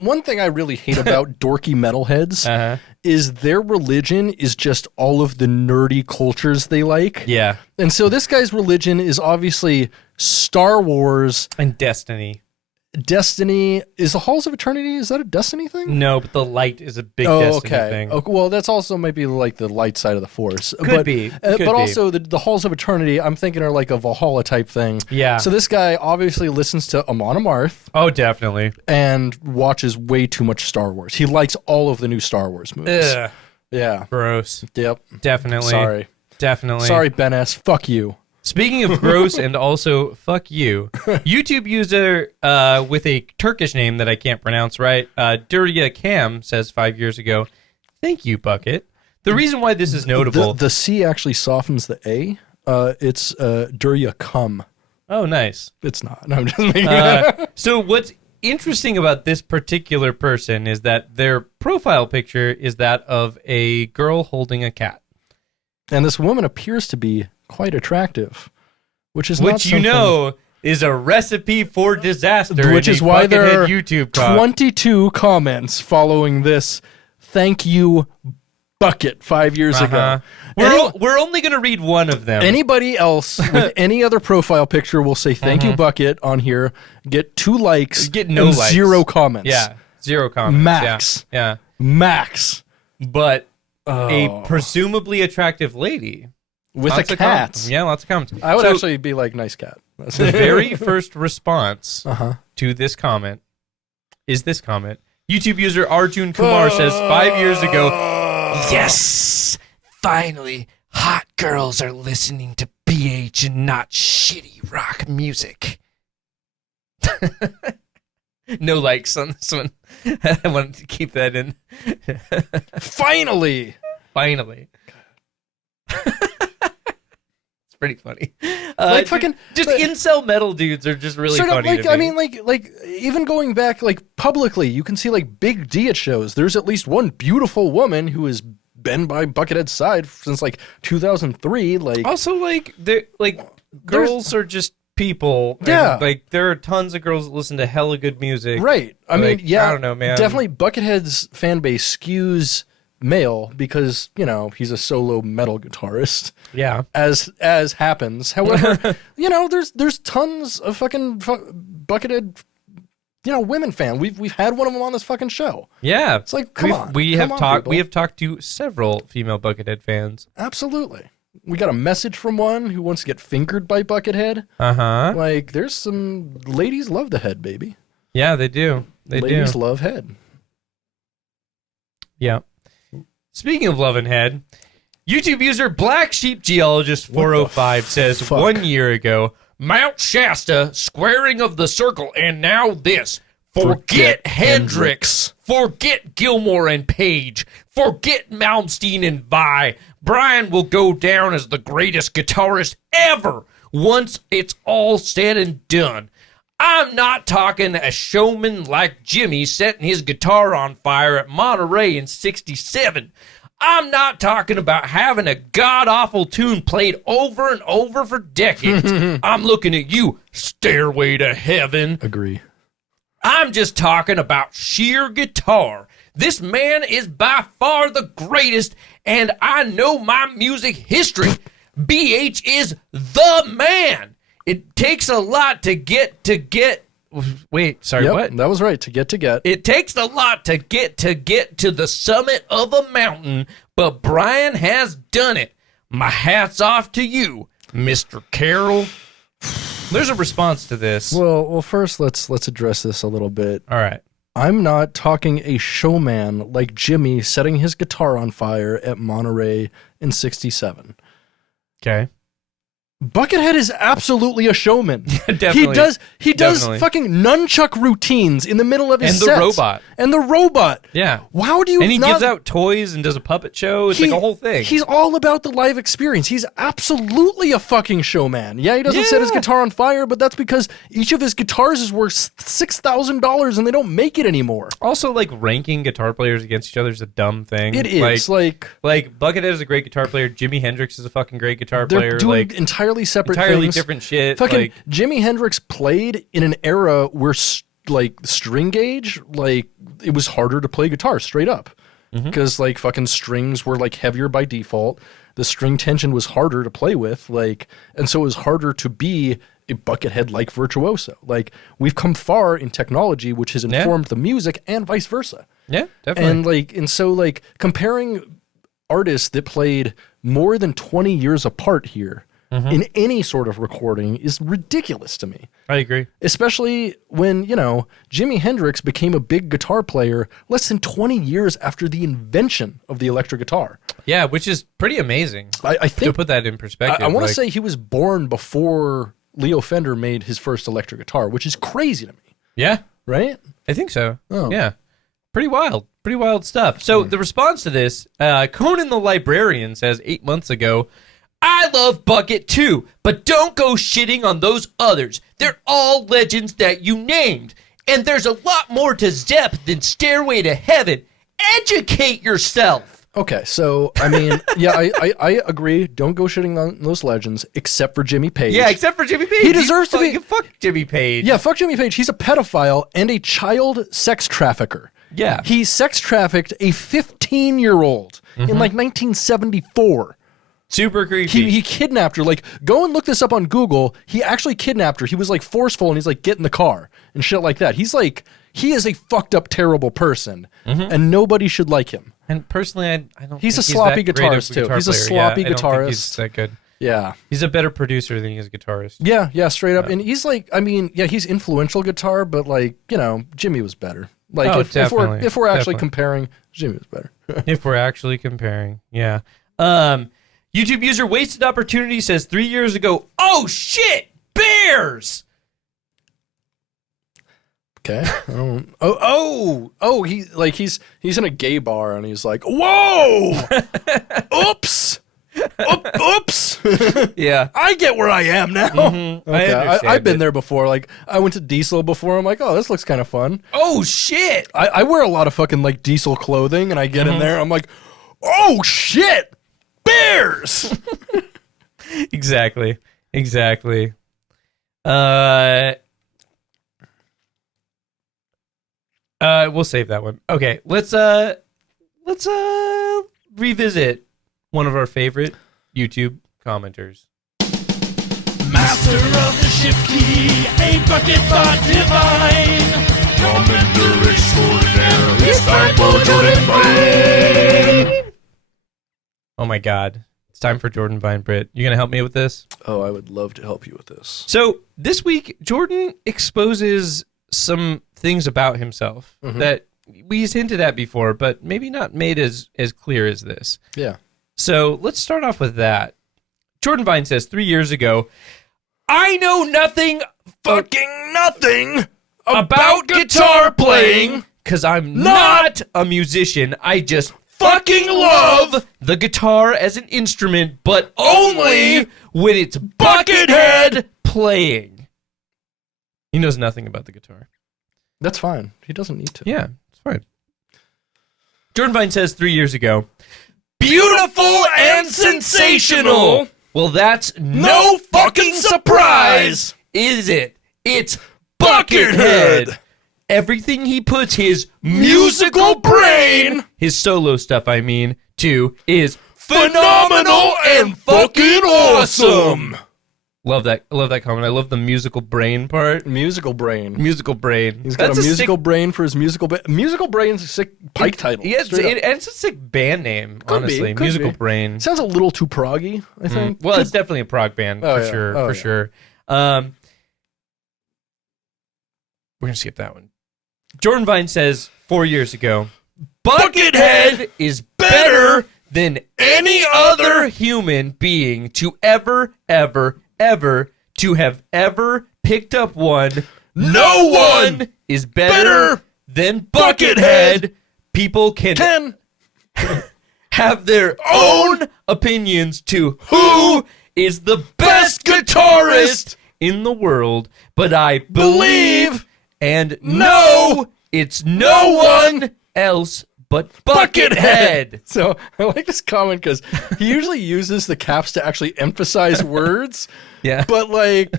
One thing I really hate about dorky metalheads is their religion is just all of the nerdy cultures they like. Yeah. And so this guy's religion is obviously Star Wars and Destiny. Destiny is the Halls of Eternity. Is that a Destiny thing? No, but the light is a big Destiny thing. Okay, well, that's also maybe like the light side of the Force. Could be. But also the Halls of Eternity, I'm thinking are like a Valhalla type thing. Yeah. So this guy obviously listens to Amon Amarth. Oh, definitely. And watches way too much Star Wars. He likes all of the new Star Wars movies. Ugh. Yeah. Gross. Yep. Definitely. Sorry. Definitely. Sorry, Ben S. Fuck you. Speaking of gross and also fuck you, YouTube user with a Turkish name that I can't pronounce right, Diarrhea Cam says 5 years ago, thank you, Bucket. The reason why this is notable... The C actually softens the A. It's Diarrhea Cum. Oh, nice. It's not. No, I'm just making So what's interesting about this particular person is that their profile picture is that of a girl holding a cat. And this woman appears to be quite attractive, which is is a recipe for disaster. Which is why there are YouTube 22 comments following this. Thank you, Bucket, 5 years ago. We're only going to read one of them. Anybody else with any other profile picture will say thank you, Bucket, on here. Get 2 likes. Get no likes. 0 comments. Yeah, 0 comments. Max. Yeah. Max. But a presumably attractive lady. With a cat. Yeah, lots of comments. I would actually be like, nice cat. The very first response to this comment is this comment. YouTube user Arjun Kumar says 5 years ago, yes, finally, hot girls are listening to BH and not shitty rock music. No likes on this one. I wanted to keep that in. Finally. It's pretty funny. Like fucking just incel metal dudes are just really sort of funny. like to me. I mean, like even going back like publicly, you can see like Big D at shows. There's at least one beautiful woman who has been by Buckethead's side since like 2003. Like also like girls are just people. Yeah. And, like there are tons of girls that listen to hella good music. Right. I mean, yeah. I don't know, man. Definitely Buckethead's fan base skews male because, you know, he's a solo metal guitarist. Yeah. As happens. However, you know, there's tons of fucking Buckethead, you know, women fan. We've had one of them on this fucking show. Yeah. It's like, come on. We have talked to several female Buckethead fans. Absolutely. We got a message from one who wants to get fingered by Buckethead. Uh-huh. Like, there's some ladies love the head, baby. Yeah, they do. Ladies love head. Yeah. Speaking of love and head, YouTube user Black Sheep Geologist 405 says fuck? 1 year ago, Mount Shasta, squaring of the circle, and now this. Forget Hendrix. Forget Gilmore and Page. Forget Malmsteen and Vi. Brian will go down as the greatest guitarist ever once it's all said and done. I'm not talking a showman like Jimmy setting his guitar on fire at Monterey in 67. I'm not talking about having a god-awful tune played over and over for decades. I'm looking at you, Stairway to Heaven. Agree. I'm just talking about sheer guitar. This man is by far the greatest, and I know my music history. BH is the man. It takes a lot to get. Wait, sorry, Yep, what? That was right. To get. It takes a lot to get to the summit of a mountain, but Brian has done it. My hat's off to you, Mr. Carroll. There's a response to this. Well, first let's address this a little bit. All right. I'm not talking a showman like Jimmy setting his guitar on fire at Monterey in 67. Okay. Buckethead is absolutely a showman. Definitely. He does fucking nunchuck routines in the middle of his And the sets. robot. And the robot. Yeah. How do you And he not... gives out toys and does a puppet show. It's like a whole thing. He's all about the live experience. He's absolutely a fucking showman. Yeah, he doesn't set his guitar on fire, but that's because each of his guitars is worth $6,000 and they don't make it anymore. Also, like, ranking guitar players against each other is a dumb thing. It is. Like Buckethead is a great guitar player. Jimi Hendrix is a fucking great guitar they're player. doing entirely separate entirely things. different shit. Fucking Jimi Hendrix played in an era where string gauge, like it was harder to play guitar straight up because like fucking strings were like heavier by default. The string tension was harder to play with, like, and so it was harder to be a Buckethead like virtuoso. Like we've come far in technology, which has informed the music and vice versa. Yeah, definitely. And so comparing artists that played more than 20 years apart here. In any sort of recording is ridiculous to me. I agree. Especially when, you know, Jimi Hendrix became a big guitar player less than 20 years after the invention of the electric guitar. Yeah, which is pretty amazing. I think to put that in perspective. I want to say he was born before Leo Fender made his first electric guitar, which is crazy to me. Yeah. Right? I think so. Oh. Yeah. Pretty wild stuff. So the response to this, Conan the Librarian says 8 months ago, I love Bucket too, but don't go shitting on those others. They're all legends that you named. And there's a lot more to Zepp than Stairway to Heaven. Educate yourself. Okay, so, I mean, yeah, I agree. Don't go shitting on those legends, except for Jimmy Page. Yeah, except for Jimmy Page. He deserves to be... Fuck Jimmy Page. Yeah, fuck Jimmy Page. He's a pedophile and a child sex trafficker. Yeah. He sex trafficked a 15-year-old in like 1974. Super creepy. He kidnapped her. Like, go and look this up on Google. He actually kidnapped her. He was like forceful and he's like, get in the car and shit like that. He's like, he is a fucked up, terrible person and nobody should like him. And personally, I don't He's think a sloppy that great of guitarist, too. guitar He's a player. sloppy I don't think guitarist. he's that good. Yeah. He's a better producer than he is a guitarist. Yeah, straight up. And he's like, I mean, yeah, he's influential guitar, but like, you know, Jimmy was better. Like, if we're actually comparing, Jimmy was better. If we're actually comparing, yeah. YouTube user Wasted Opportunity says 3 years ago, oh shit, bears! Okay. I don't. He's in a gay bar and he's like, whoa, oops. Oops. Yeah. I get where I am now. Mm-hmm. Okay. I've been it. there before. Like, I went to Diesel before. I'm like, oh, this looks kind of fun. Oh, shit. I wear a lot of fucking, like, Diesel clothing, and I get in there, I'm like, oh, shit, bears. Exactly. We'll save that one. Okay, let's revisit one of our favorite YouTube commenters. Master of the ship key, a bucket thought divine. Commander extraordinaire, it's time for Jordan Vine. Oh my God. It's time for Jordan Vine, Brit. You gonna help me with this? Oh, I would love to help you with this. So this week, Jordan exposes some things about himself that we've hinted at before, but maybe not made as clear as this. Yeah. So let's start off with that. Jordan Vine says 3 years ago, I know nothing about guitar playing because I'm not a musician. I just fucking love the guitar as an instrument, but only when it's Buckethead playing. He knows nothing about the guitar. That's fine. He doesn't need to. Yeah, it's fine. Jordan Vine says 3 years ago, beautiful and sensational. Well, that's no fucking surprise, is it? It's Buckethead. Everything he puts his musical brain, his solo stuff, I mean, to, is phenomenal and fucking awesome. Love that. I love that comment. I love the musical brain part. Musical brain. Musical brain. He's got a musical brain for his musical Musical Brain's a sick Pike title. Yeah, it's a sick band name, honestly. Musical Brain. Sounds a little too proggy, I think. Well, it's definitely a prog band, for sure. We're going to skip that one. Jordan Vine says 4 years ago, Buckethead is better than any other human being to ever to have ever picked up one. No one is better than Buckethead. People can have their own opinions to who is the best guitarist in the world, but I believe and know it's no one else but Buckethead. So I like this comment because he usually uses the caps to actually emphasize words. Yeah. But like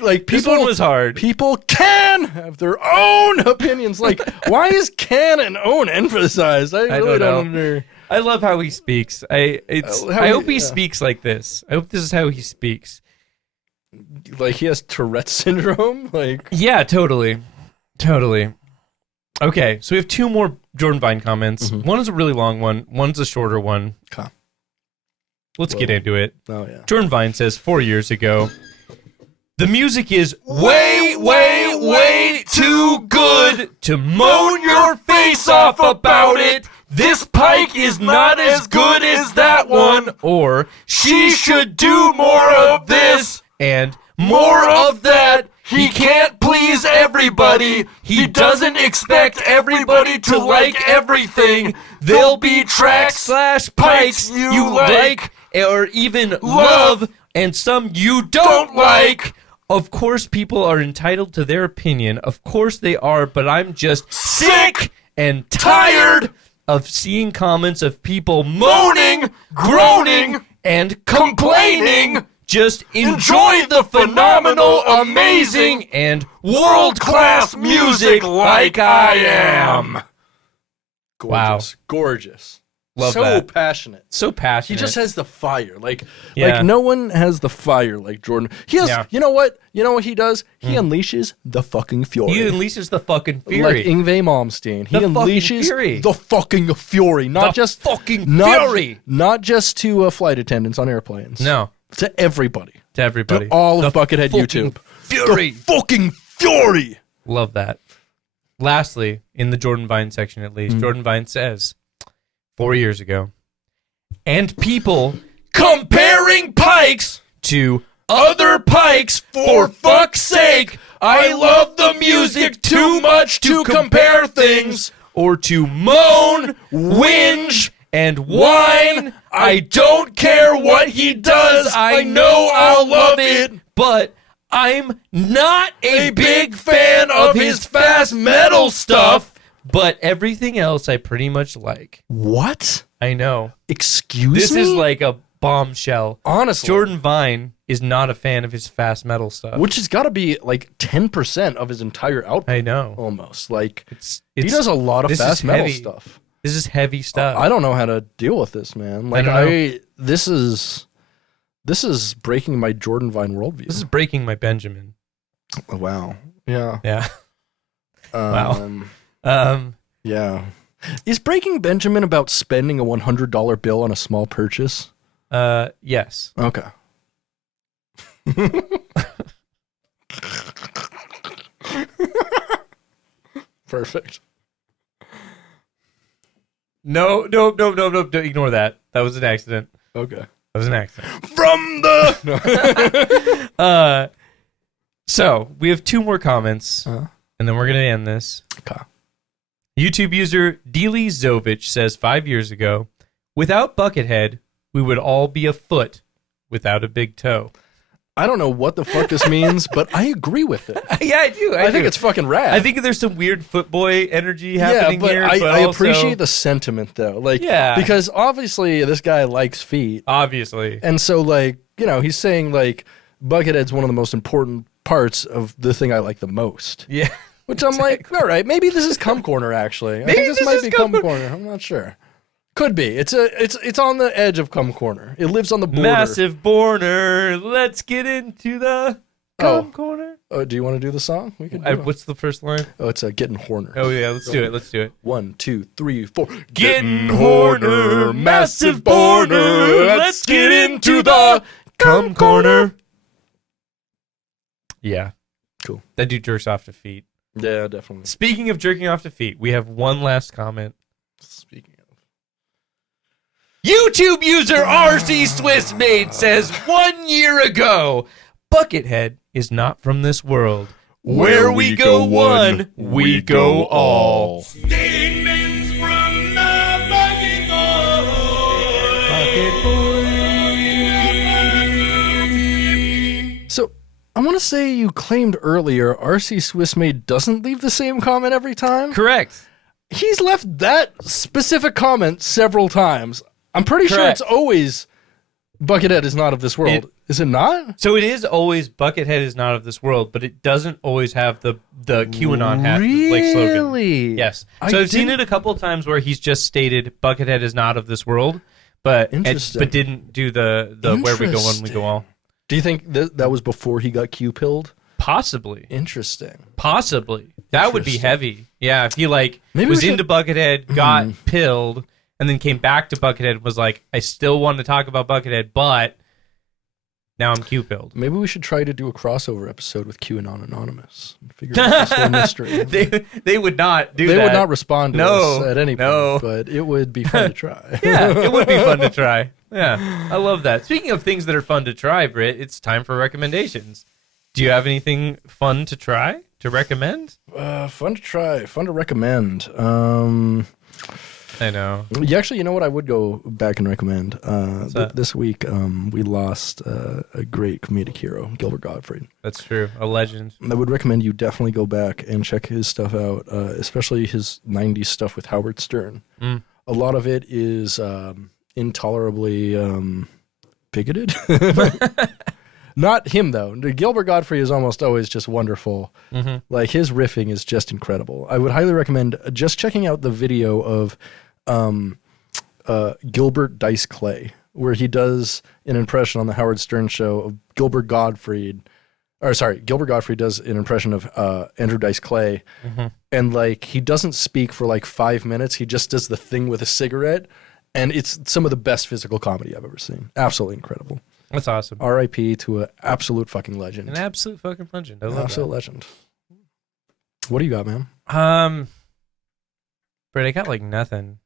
people, this one was hard. People can have their own opinions. Like, why is can and own emphasized? I really don't know. I love how he speaks. I hope he speaks like this. I hope this is how he speaks. Like he has Tourette's syndrome? Like, yeah, totally. Okay, so we have two more Jordan Vine comments. One is a really long one. One's a shorter one. Okay. Let's get into it. Oh, yeah. Jordan Vine says 4 years ago, the music is way too good to moan your face off about it. This Pike is not as good as that one. Or, she should do more of this and more of that. He can't please everybody. He doesn't expect everybody to like everything. There'll be tracks / pikes you like or even love and some you don't like. Of course, people are entitled to their opinion. Of course they are, but I'm just sick and tired of seeing comments of people moaning, groaning, and complaining. Just enjoy the phenomenal, amazing, and world-class music like I am. Gorgeous. Wow. Gorgeous. Love so that. Passionate. So passionate. He just has the fire. Like Yeah. no one has the fire like Jordan. He has, you know what? You know what he does? He unleashes the fucking fury. He unleashes the fucking fury. Like Yngwie Malmsteen. He The fucking unleashes fury. the fucking fury. Not The just fucking fury. Not just to flight attendants on airplanes. No. To everybody. To everybody. To all of The Buckethead fucking YouTube. Fury. The fucking fury. Love that. Lastly, in the Jordan Vine section at least, Jordan Vine says, 4 years ago, and people comparing pikes to Other Pikes, for fuck's sake, I love the music too much to compare things, or to moan, whinge, and whine. I don't care what he does, I know I'll love it, but I'm not a big fan of his fast metal stuff. But everything else I pretty much like. What? I know. Excuse This me? is like a bombshell. Honestly. Jordan Vine is not a fan of his fast metal stuff. Which has got to be like 10% of his entire output. I know. Almost. Like, It's he does a lot of fast metal heavy. stuff. This is heavy stuff. I don't know how to deal with this, man. Like, this is breaking my Jordan Vine worldview. This is breaking my Benjamin. Oh, wow. Yeah. Yeah. Wow. Yeah. Is Breaking Benjamin about spending a $100 bill on a small purchase? Yes. Okay. Perfect. No, ignore that. That was an accident. Okay. That was an accident. From the... So, we have 2 more comments, and then we're going to end this. Okay. YouTube user Deely Zovich says 5 years ago, without Buckethead, we would all be a foot without a big toe. I don't know what the fuck this means, but I agree with it. Yeah, I do. I think it's fucking rad. I think there's some weird footboy energy happening but here. I appreciate the sentiment, though. Like, Yeah. Because obviously this guy likes feet. Obviously. And so, like, you know, he's saying, like, Buckethead's one of the most important parts of the thing I like the most. Yeah. Which I'm like, all right, maybe this is Cum Corner, actually. I think this might be Cum Corner. I'm not sure. Could be. It's on the edge of Cum Corner. It lives on the border. Massive border. Let's get into the Cum Corner. Oh, do you want to do the song? We can. What's the first line? Oh, it's Gettin' Horner. Oh yeah, let's do it. Let's do it. 1, 2, 3, 4. Gettin' Horner, massive border. Let's get into the Cum Corner. Yeah. Cool. That dude jerks off to feet. Yeah, definitely. Speaking of jerking off to feet, we have one last comment. Speaking of. YouTube user RC Swissmade says 1 year ago, Buckethead is not from this world. Where we go one, we go all. Statements from the Bucket Boy. So, I want to say you claimed earlier RC Swissmade doesn't leave the same comment every time. Correct. He's left that specific comment several times. I'm pretty sure Correct. it's always Buckethead is not of this world. Is it not? So it is always Buckethead is not of this world, but it doesn't always have the QAnon hat like slogan. Really? Yes. So I've seen it a couple of times where he's just stated Buckethead is not of this world, but didn't do the where we go one, we go all. Do you think that was before he got Q-pilled? Possibly. Interesting. Possibly. That would be heavy. Yeah, if he Maybe was into Buckethead, got pilled, and then came back to Buckethead and was like, I still want to talk about Buckethead, but now I'm Q-pilled. Maybe we should try to do a crossover episode with QAnon Anonymous and figure out this whole mystery. They would not do that. They would not respond to us at any point, No. but it would be fun to try. Yeah, it would be fun to try. Yeah, I love that. Speaking of things that are fun to try, Britt, it's time for recommendations. Do you have anything fun to try, to recommend? Fun to try, fun to recommend. I know. Yeah, actually, you know what I would go back and recommend? This week, we lost a great comedic hero, Gilbert Gottfried. That's true. A legend. I would recommend you definitely go back and check his stuff out, especially his 90s stuff with Howard Stern. A lot of it is intolerably bigoted. Not him, though. Gilbert Gottfried is almost always just wonderful. Like, his riffing is just incredible. I would highly recommend just checking out the video of Gilbert Dice Clay, where he does an impression on the Howard Stern show of Gilbert Gottfried. Gilbert Gottfried does an impression of Andrew Dice Clay. And, like, he doesn't speak for, like, 5 minutes. He just does the thing with a cigarette. And it's some of the best physical comedy I've ever seen. Absolutely incredible. That's awesome. R.I.P. to an absolute fucking legend. An absolute fucking legend. I love absolute legend. What do you got, man? Britt, I got like nothing.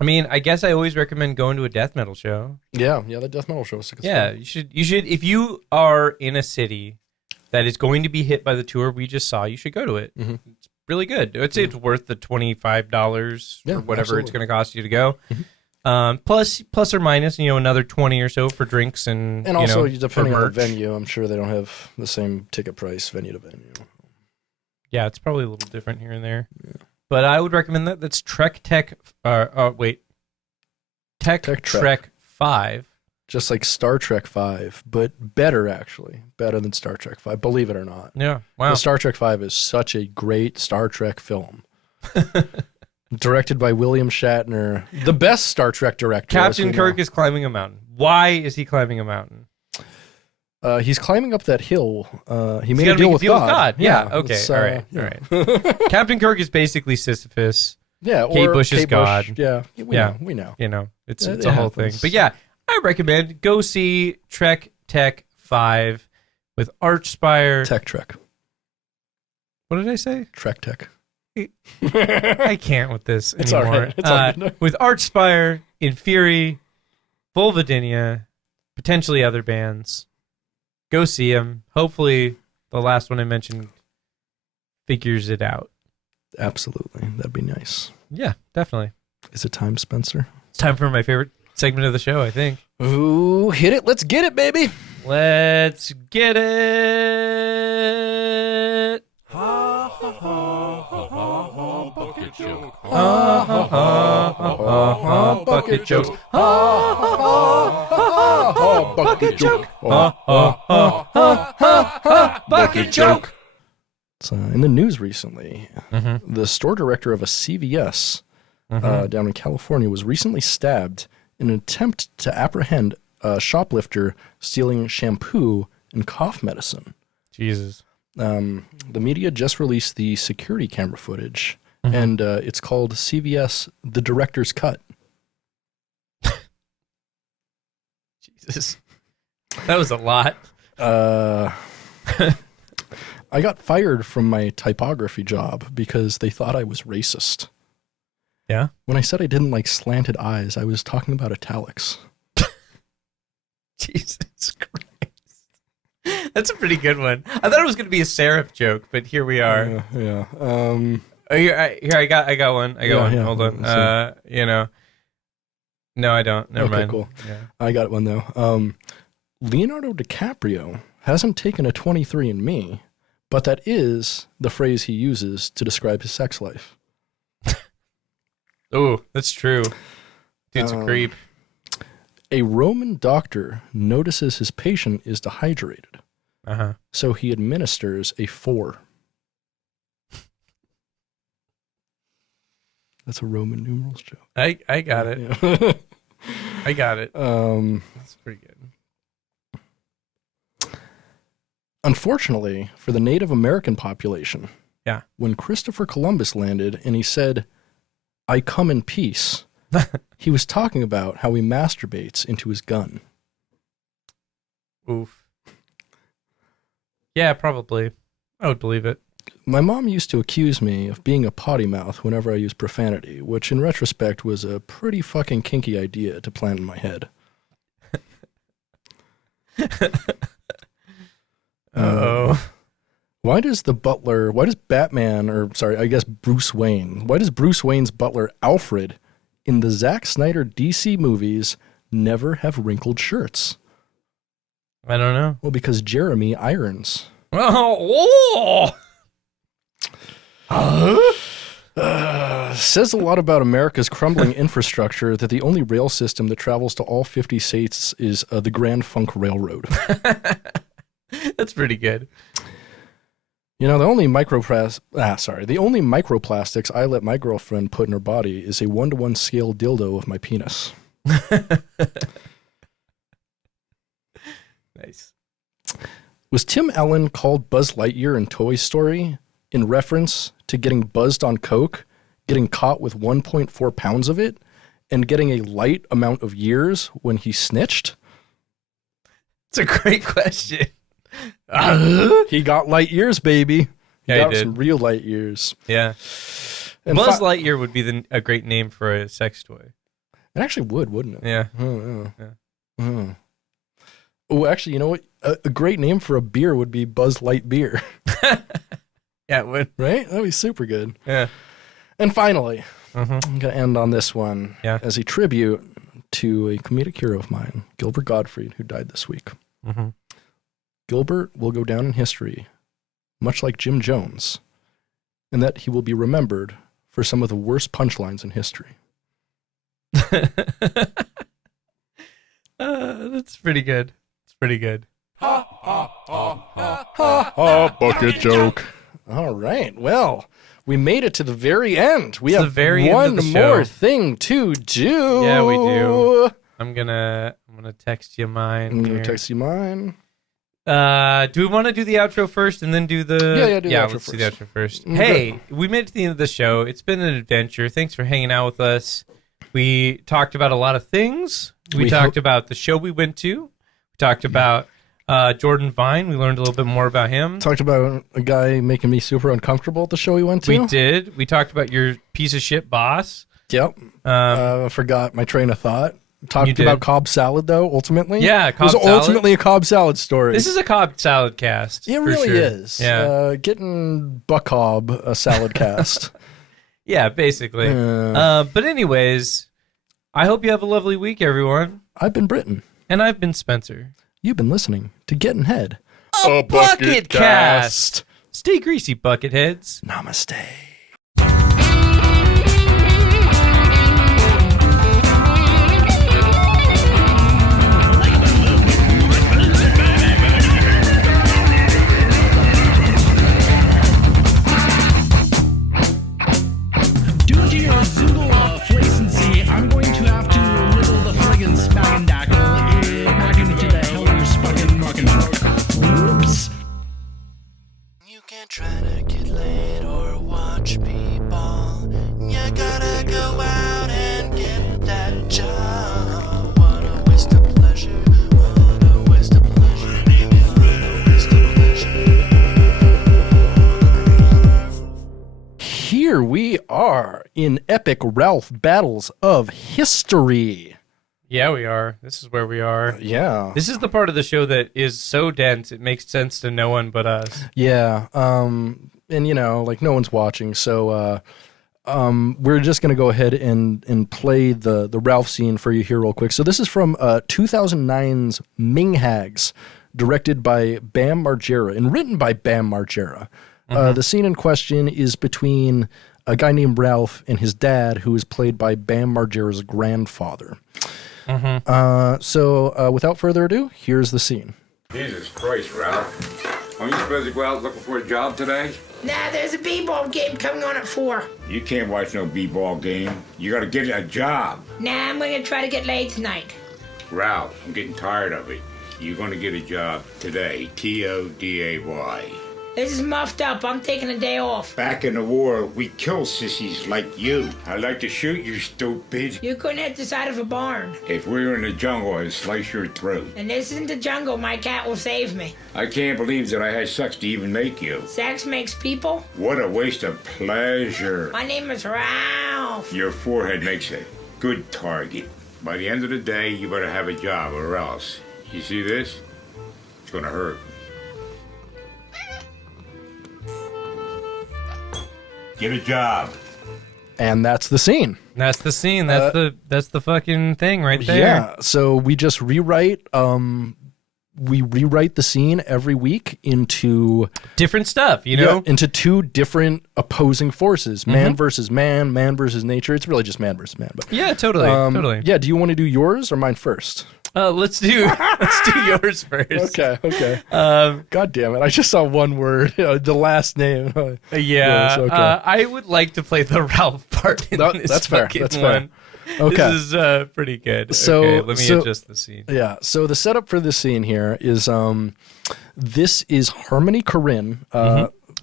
I mean, I guess I always recommend going to a death metal show. Yeah, the death metal show is fun. You should. If you are in a city that is going to be hit by the tour we just saw, you should go to it. Mm-hmm. It's really good. I'd say it's worth the $25 or whatever it's going to cost you to go. Mm-hmm. Plus or minus, another 20 or so for drinks and also depending on the venue, I'm sure they don't have the same ticket price venue to venue. Yeah, it's probably a little different here and there. Yeah. But I would recommend that. That's Trek 5. Just like Star Trek 5, but better, actually. Better than Star Trek 5, believe it or not. Yeah, wow. The Star Trek 5 is such a great Star Trek film. Directed by William Shatner, the best Star Trek director. Captain Kirk is climbing a mountain. Why is he climbing a mountain? He's climbing up that hill. He made a deal with God. Yeah. Okay. All right. Captain Kirk is basically Sisyphus. Yeah. Kate Bush is God. Yeah. We know. It's a whole thing. But yeah, I recommend go see Trek 5 with Archspire. Trek. What did I say? Trek. I can't with this it's anymore. All right. It's all right. With Archspire, Inferi, Vulvodynia, potentially other bands. Go see them. Hopefully, the last one I mentioned figures it out. Absolutely. That'd be nice. Yeah, definitely. Is it time, Spencer? It's time for my favorite segment of the show, I think. Ooh, hit it. Let's get it, baby. Let's get it. Ha ha ha ha ha ha bucket joke. Ha ha ha ha ha bucket jokes. Ha ha ha ha ha bucket joke. Ha ha ha ha ha bucket joke. It's in the news recently. Mm-hmm. The store director of a CVS down in California was recently stabbed in an attempt to apprehend a shoplifter stealing shampoo and cough medicine. Jesus. The media just released the security camera footage, and it's called CVS The Director's Cut. Jesus. That was a lot. I got fired from my typography job because they thought I was racist. Yeah? When I said I didn't like slanted eyes, I was talking about italics. Jesus Christ. That's a pretty good one. I thought it was going to be a serif joke, but here we are. Yeah. Here, I got one. Yeah. Hold on. No, I don't. Never mind. Cool. Yeah. I got one, though. Leonardo DiCaprio hasn't taken a 23andMe, but that is the phrase he uses to describe his sex life. Oh, that's true. Dude's a creep. A Roman doctor notices his patient is dehydrated, so he administers a 4. That's a Roman numerals joke. I got it. Yeah. I got it. That's pretty good. Unfortunately, for the Native American population, when Christopher Columbus landed and he said, "I come in peace," he was talking about how he masturbates into his gun. Oof. Yeah, probably. I would believe it. My mom used to accuse me of being a potty mouth whenever I used profanity, which in retrospect was a pretty fucking kinky idea to plant in my head. Uh-oh. Why does Batman, or sorry, I guess Bruce Wayne, why does Bruce Wayne's butler Alfred in the Zack Snyder DC movies never have wrinkled shirts? I don't know. Well, because Jeremy irons. Says a lot about America's crumbling infrastructure that the only rail system that travels to all 50 states is the Grand Funk Railroad. That's pretty good. You know, the only microplastics I let my girlfriend put in her body is a 1-to-1 scale dildo of my penis. Nice. Was Tim Allen called Buzz Lightyear in Toy Story in reference to getting buzzed on coke, getting caught with 1.4 pounds of it, and getting a light amount of years when he snitched? It's a great question. He got light years, baby. He got did. some real light years. Yeah. And Buzz Lightyear would be a great name for a sex toy. It actually would, wouldn't it? Yeah. Oh, yeah. Oh, actually, you know what? A great name for a beer would be Buzz Light Beer. Yeah, it would. Right? That'd be super good. Yeah. And finally, I'm going to end on this one as a tribute to a comedic hero of mine, Gilbert Gottfried, who died this week. Gilbert will go down in history, much like Jim Jones, in that he will be remembered for some of the worst punchlines in history. That's pretty good. It's pretty good. Bucket joke. All right. Well, we made it to the very end. We have one more thing to do. Yeah, we do. I'm gonna text you mine. I'm gonna text you mine. Do we want to do the outro first and then do the... Yeah, let's do the outro first. Hey, we made it to the end of the show. It's been an adventure. Thanks for hanging out with us. We talked about a lot of things. We talked about the show we went to. We talked about Jordan Vine. We learned a little bit more about him. Talked about a guy making me super uncomfortable at the show we went to. We did. We talked about your piece of shit boss. Yep. I forgot my train of thought. Talked about Cobb salad, though, ultimately. Yeah, Cobb salad. It was ultimately a Cobb salad story. This is a Cobb salad cast. It really is. Yeah. Getting Buckcobb a salad cast. Yeah, basically. But anyways, I hope you have a lovely week, everyone. I've been Britton. And I've been Spencer. You've been listening to Gettin' Head. A Bucketcast. Stay greasy, Bucketheads. Namaste. Due to your Zoogle flacency, I'm going to have to riddle the friggin' spaggendackle back into the hell you're spuckin' muckin'. Oops. You can't try to get laid or watch people. You gotta go out and get that job. What a waste of pleasure. What a waste of pleasure. What a waste of pleasure. Here we are in epic Ralph battles of history. Yeah, we are. This is where we are. Yeah. This is the part of the show that is so dense, it makes sense to no one but us. Yeah. And, you know, like no one's watching. So we're just going to go ahead and play the Ralph scene for you here real quick. So this is from 2009's Ming Hags, directed by Bam Margera and written by Bam Margera. The scene in question is between a guy named Ralph and his dad, who is played by Bam Margera's grandfather. So without further ado, here's the scene. Jesus Christ, Ralph. Aren't you supposed to go out looking for a job today? Nah, there's a b-ball game coming on at 4. You can't watch no b-ball game. You gotta get a job. Nah, I'm gonna try to get laid tonight. Ralph, I'm getting tired of it. You're gonna get a job today. T-O-D-A-Y. This is muffed up. I'm taking a day off. Back in the war, we kill sissies like you. I'd like to shoot you, stupid. You couldn't hit the side of a barn. If we were in the jungle, I'd slice your throat. And this isn't the jungle. My cat will save me. I can't believe that I had sex to even make you. Sex makes people? What a waste of pleasure. My name is Ralph. Your forehead makes a good target. By the end of the day, you better have a job or else. You see this? It's gonna hurt. Get a job. And that's the scene. That's the scene. That's the fucking thing right there. Yeah. So we just rewrite the scene every week into Different stuff, you know? into two different opposing forces, man versus man versus nature. It's really just man versus man. But Yeah, totally. Totally. yeah, do you want to do yours or mine first? Let's do yours first. Okay. God damn it! I just saw one word, the last name. Yeah. Yes, okay. I would like to play the Ralph part in this that's fair. fucking That's fair. one. Okay. This is pretty good. So- okay, let me so- adjust the scene. Yeah. So the setup for this scene here is this is Harmony Korine,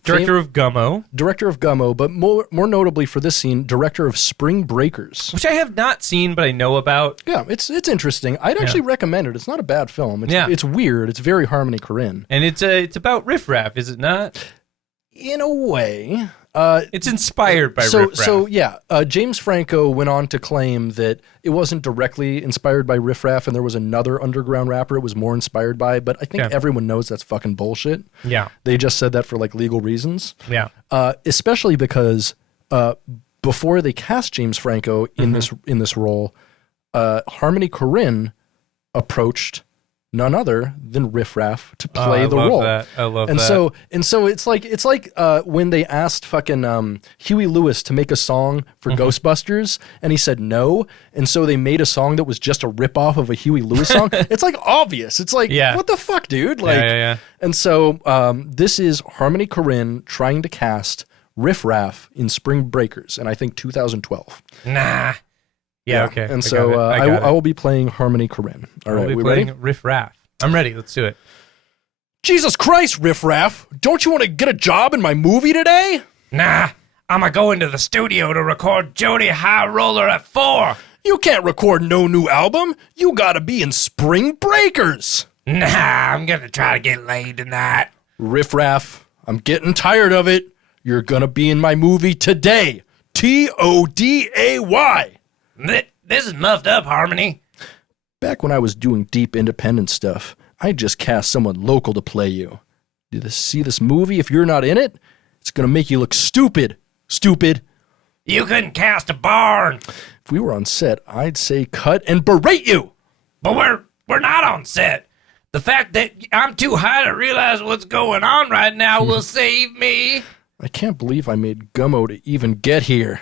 Director of Gummo. director of Gummo, but more notably for this scene, director of Spring Breakers. Which I have not seen, but I know about. Yeah, it's interesting. I'd actually recommend it. It's not a bad film. It's weird. It's very Harmony Korine. And it's about riffraff, is it not? In a way, It's inspired by Riff Raff. So yeah, James Franco went on to claim that it wasn't directly inspired by Riff Raff, and there was another underground rapper it was more inspired by. But I think everyone knows that's fucking bullshit. Yeah, they just said that for like legal reasons. Yeah, especially because before they cast James Franco in this role, Harmony Korine approached none other than Riff Raff to play the role. I love and that. So it's like when they asked fucking Huey Lewis to make a song for Ghostbusters, and he said no, and so they made a song that was just a ripoff of a Huey Lewis song. It's like obvious. It's like what the fuck, dude? Like, yeah. And so this is Harmony Korine trying to cast Riff Raff in Spring Breakers, and I think 2012. Nah. Yeah, okay. And so I will be playing Harmony Korine. All right, we ready? Riff Raff. I'm ready. Let's do it. Jesus Christ, Riff Raff. Don't you want to get a job in my movie today? Nah, I'm going to go into the studio to record Jody High Roller at 4. You can't record no new album. You got to be in Spring Breakers. Nah, I'm going to try to get laid tonight. Riff Raff, I'm getting tired of it. You're going to be in my movie today. Today. This is muffed up, Harmony. Back when I was doing deep independent stuff, I just cast someone local to play you. Did you see this movie? If you're not in it, it's going to make you look stupid. Stupid. You couldn't cast a barn. If we were on set, I'd say cut and berate you. But we're not on set. The fact that I'm too high to realize what's going on right now will save me. I can't believe I made Gummo to even get here.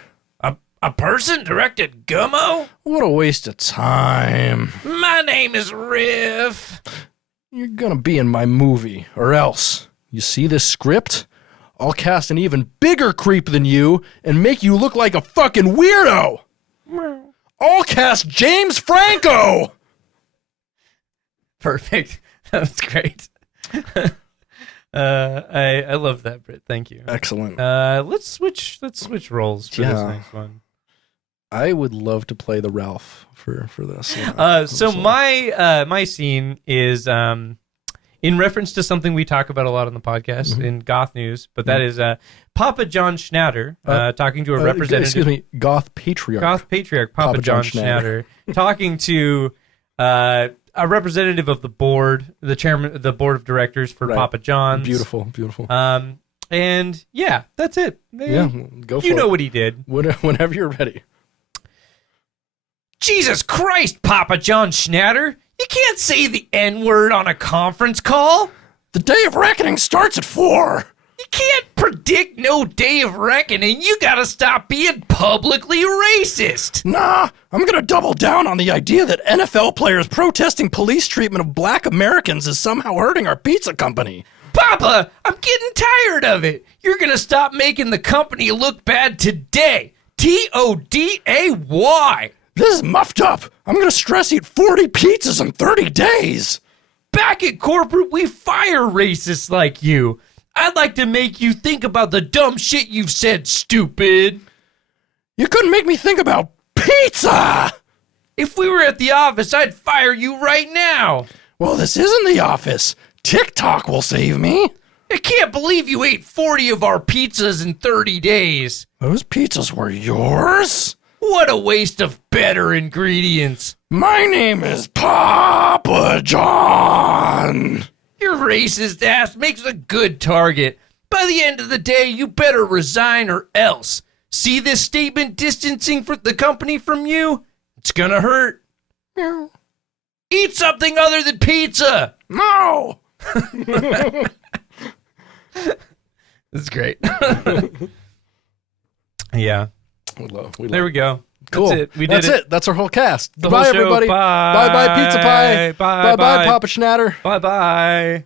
A person directed Gummo? What a waste of time. My name is Riff. You're gonna be in my movie, or else. You see this script? I'll cast an even bigger creep than you and make you look like a fucking weirdo. I'll cast James Franco. Perfect. That's great. I love that, Brit. Thank you. Excellent. Let's switch roles for this next one. I would love to play the Ralph for this. So my scene is in reference to something we talk about a lot on the podcast in Goth News, but that is Papa John Schnatter talking to a representative. Excuse me, Goth Patriarch Papa John Schnatter talking to a representative of the board, the chairman, the board of directors for Papa John's. Beautiful. And yeah, that's it. Yeah, go for it. You know what he did. Whenever you're ready. Jesus Christ, Papa John Schnatter. You can't say the N-word on a conference call. The day of reckoning starts at 4. You can't predict no day of reckoning. You gotta stop being publicly racist. Nah, I'm gonna double down on the idea that NFL players protesting police treatment of black Americans is somehow hurting our pizza company. Papa, I'm getting tired of it. You're gonna stop making the company look bad today. Today. This is muffed up. I'm gonna stress eat 40 pizzas in 30 days. Back at corporate, we fire racists like you. I'd like to make you think about the dumb shit you've said, stupid. You couldn't make me think about pizza. If we were at the office, I'd fire you right now. Well, this isn't the office. TikTok will save me. I can't believe you ate 40 of our pizzas in 30 days. Those pizzas were yours? What a waste of better ingredients. My name is Papa John. Your racist ass makes a good target. By the end of the day, you better resign or else. See this statement distancing the company from you? It's gonna hurt. No. Eat something other than pizza. No. That's great. Yeah. There we go. Cool. That's it. We did it. That's our whole cast. The Bye, whole show. everybody. Bye. Bye, pizza pie. Bye, bye, Papa Schnatter. Bye.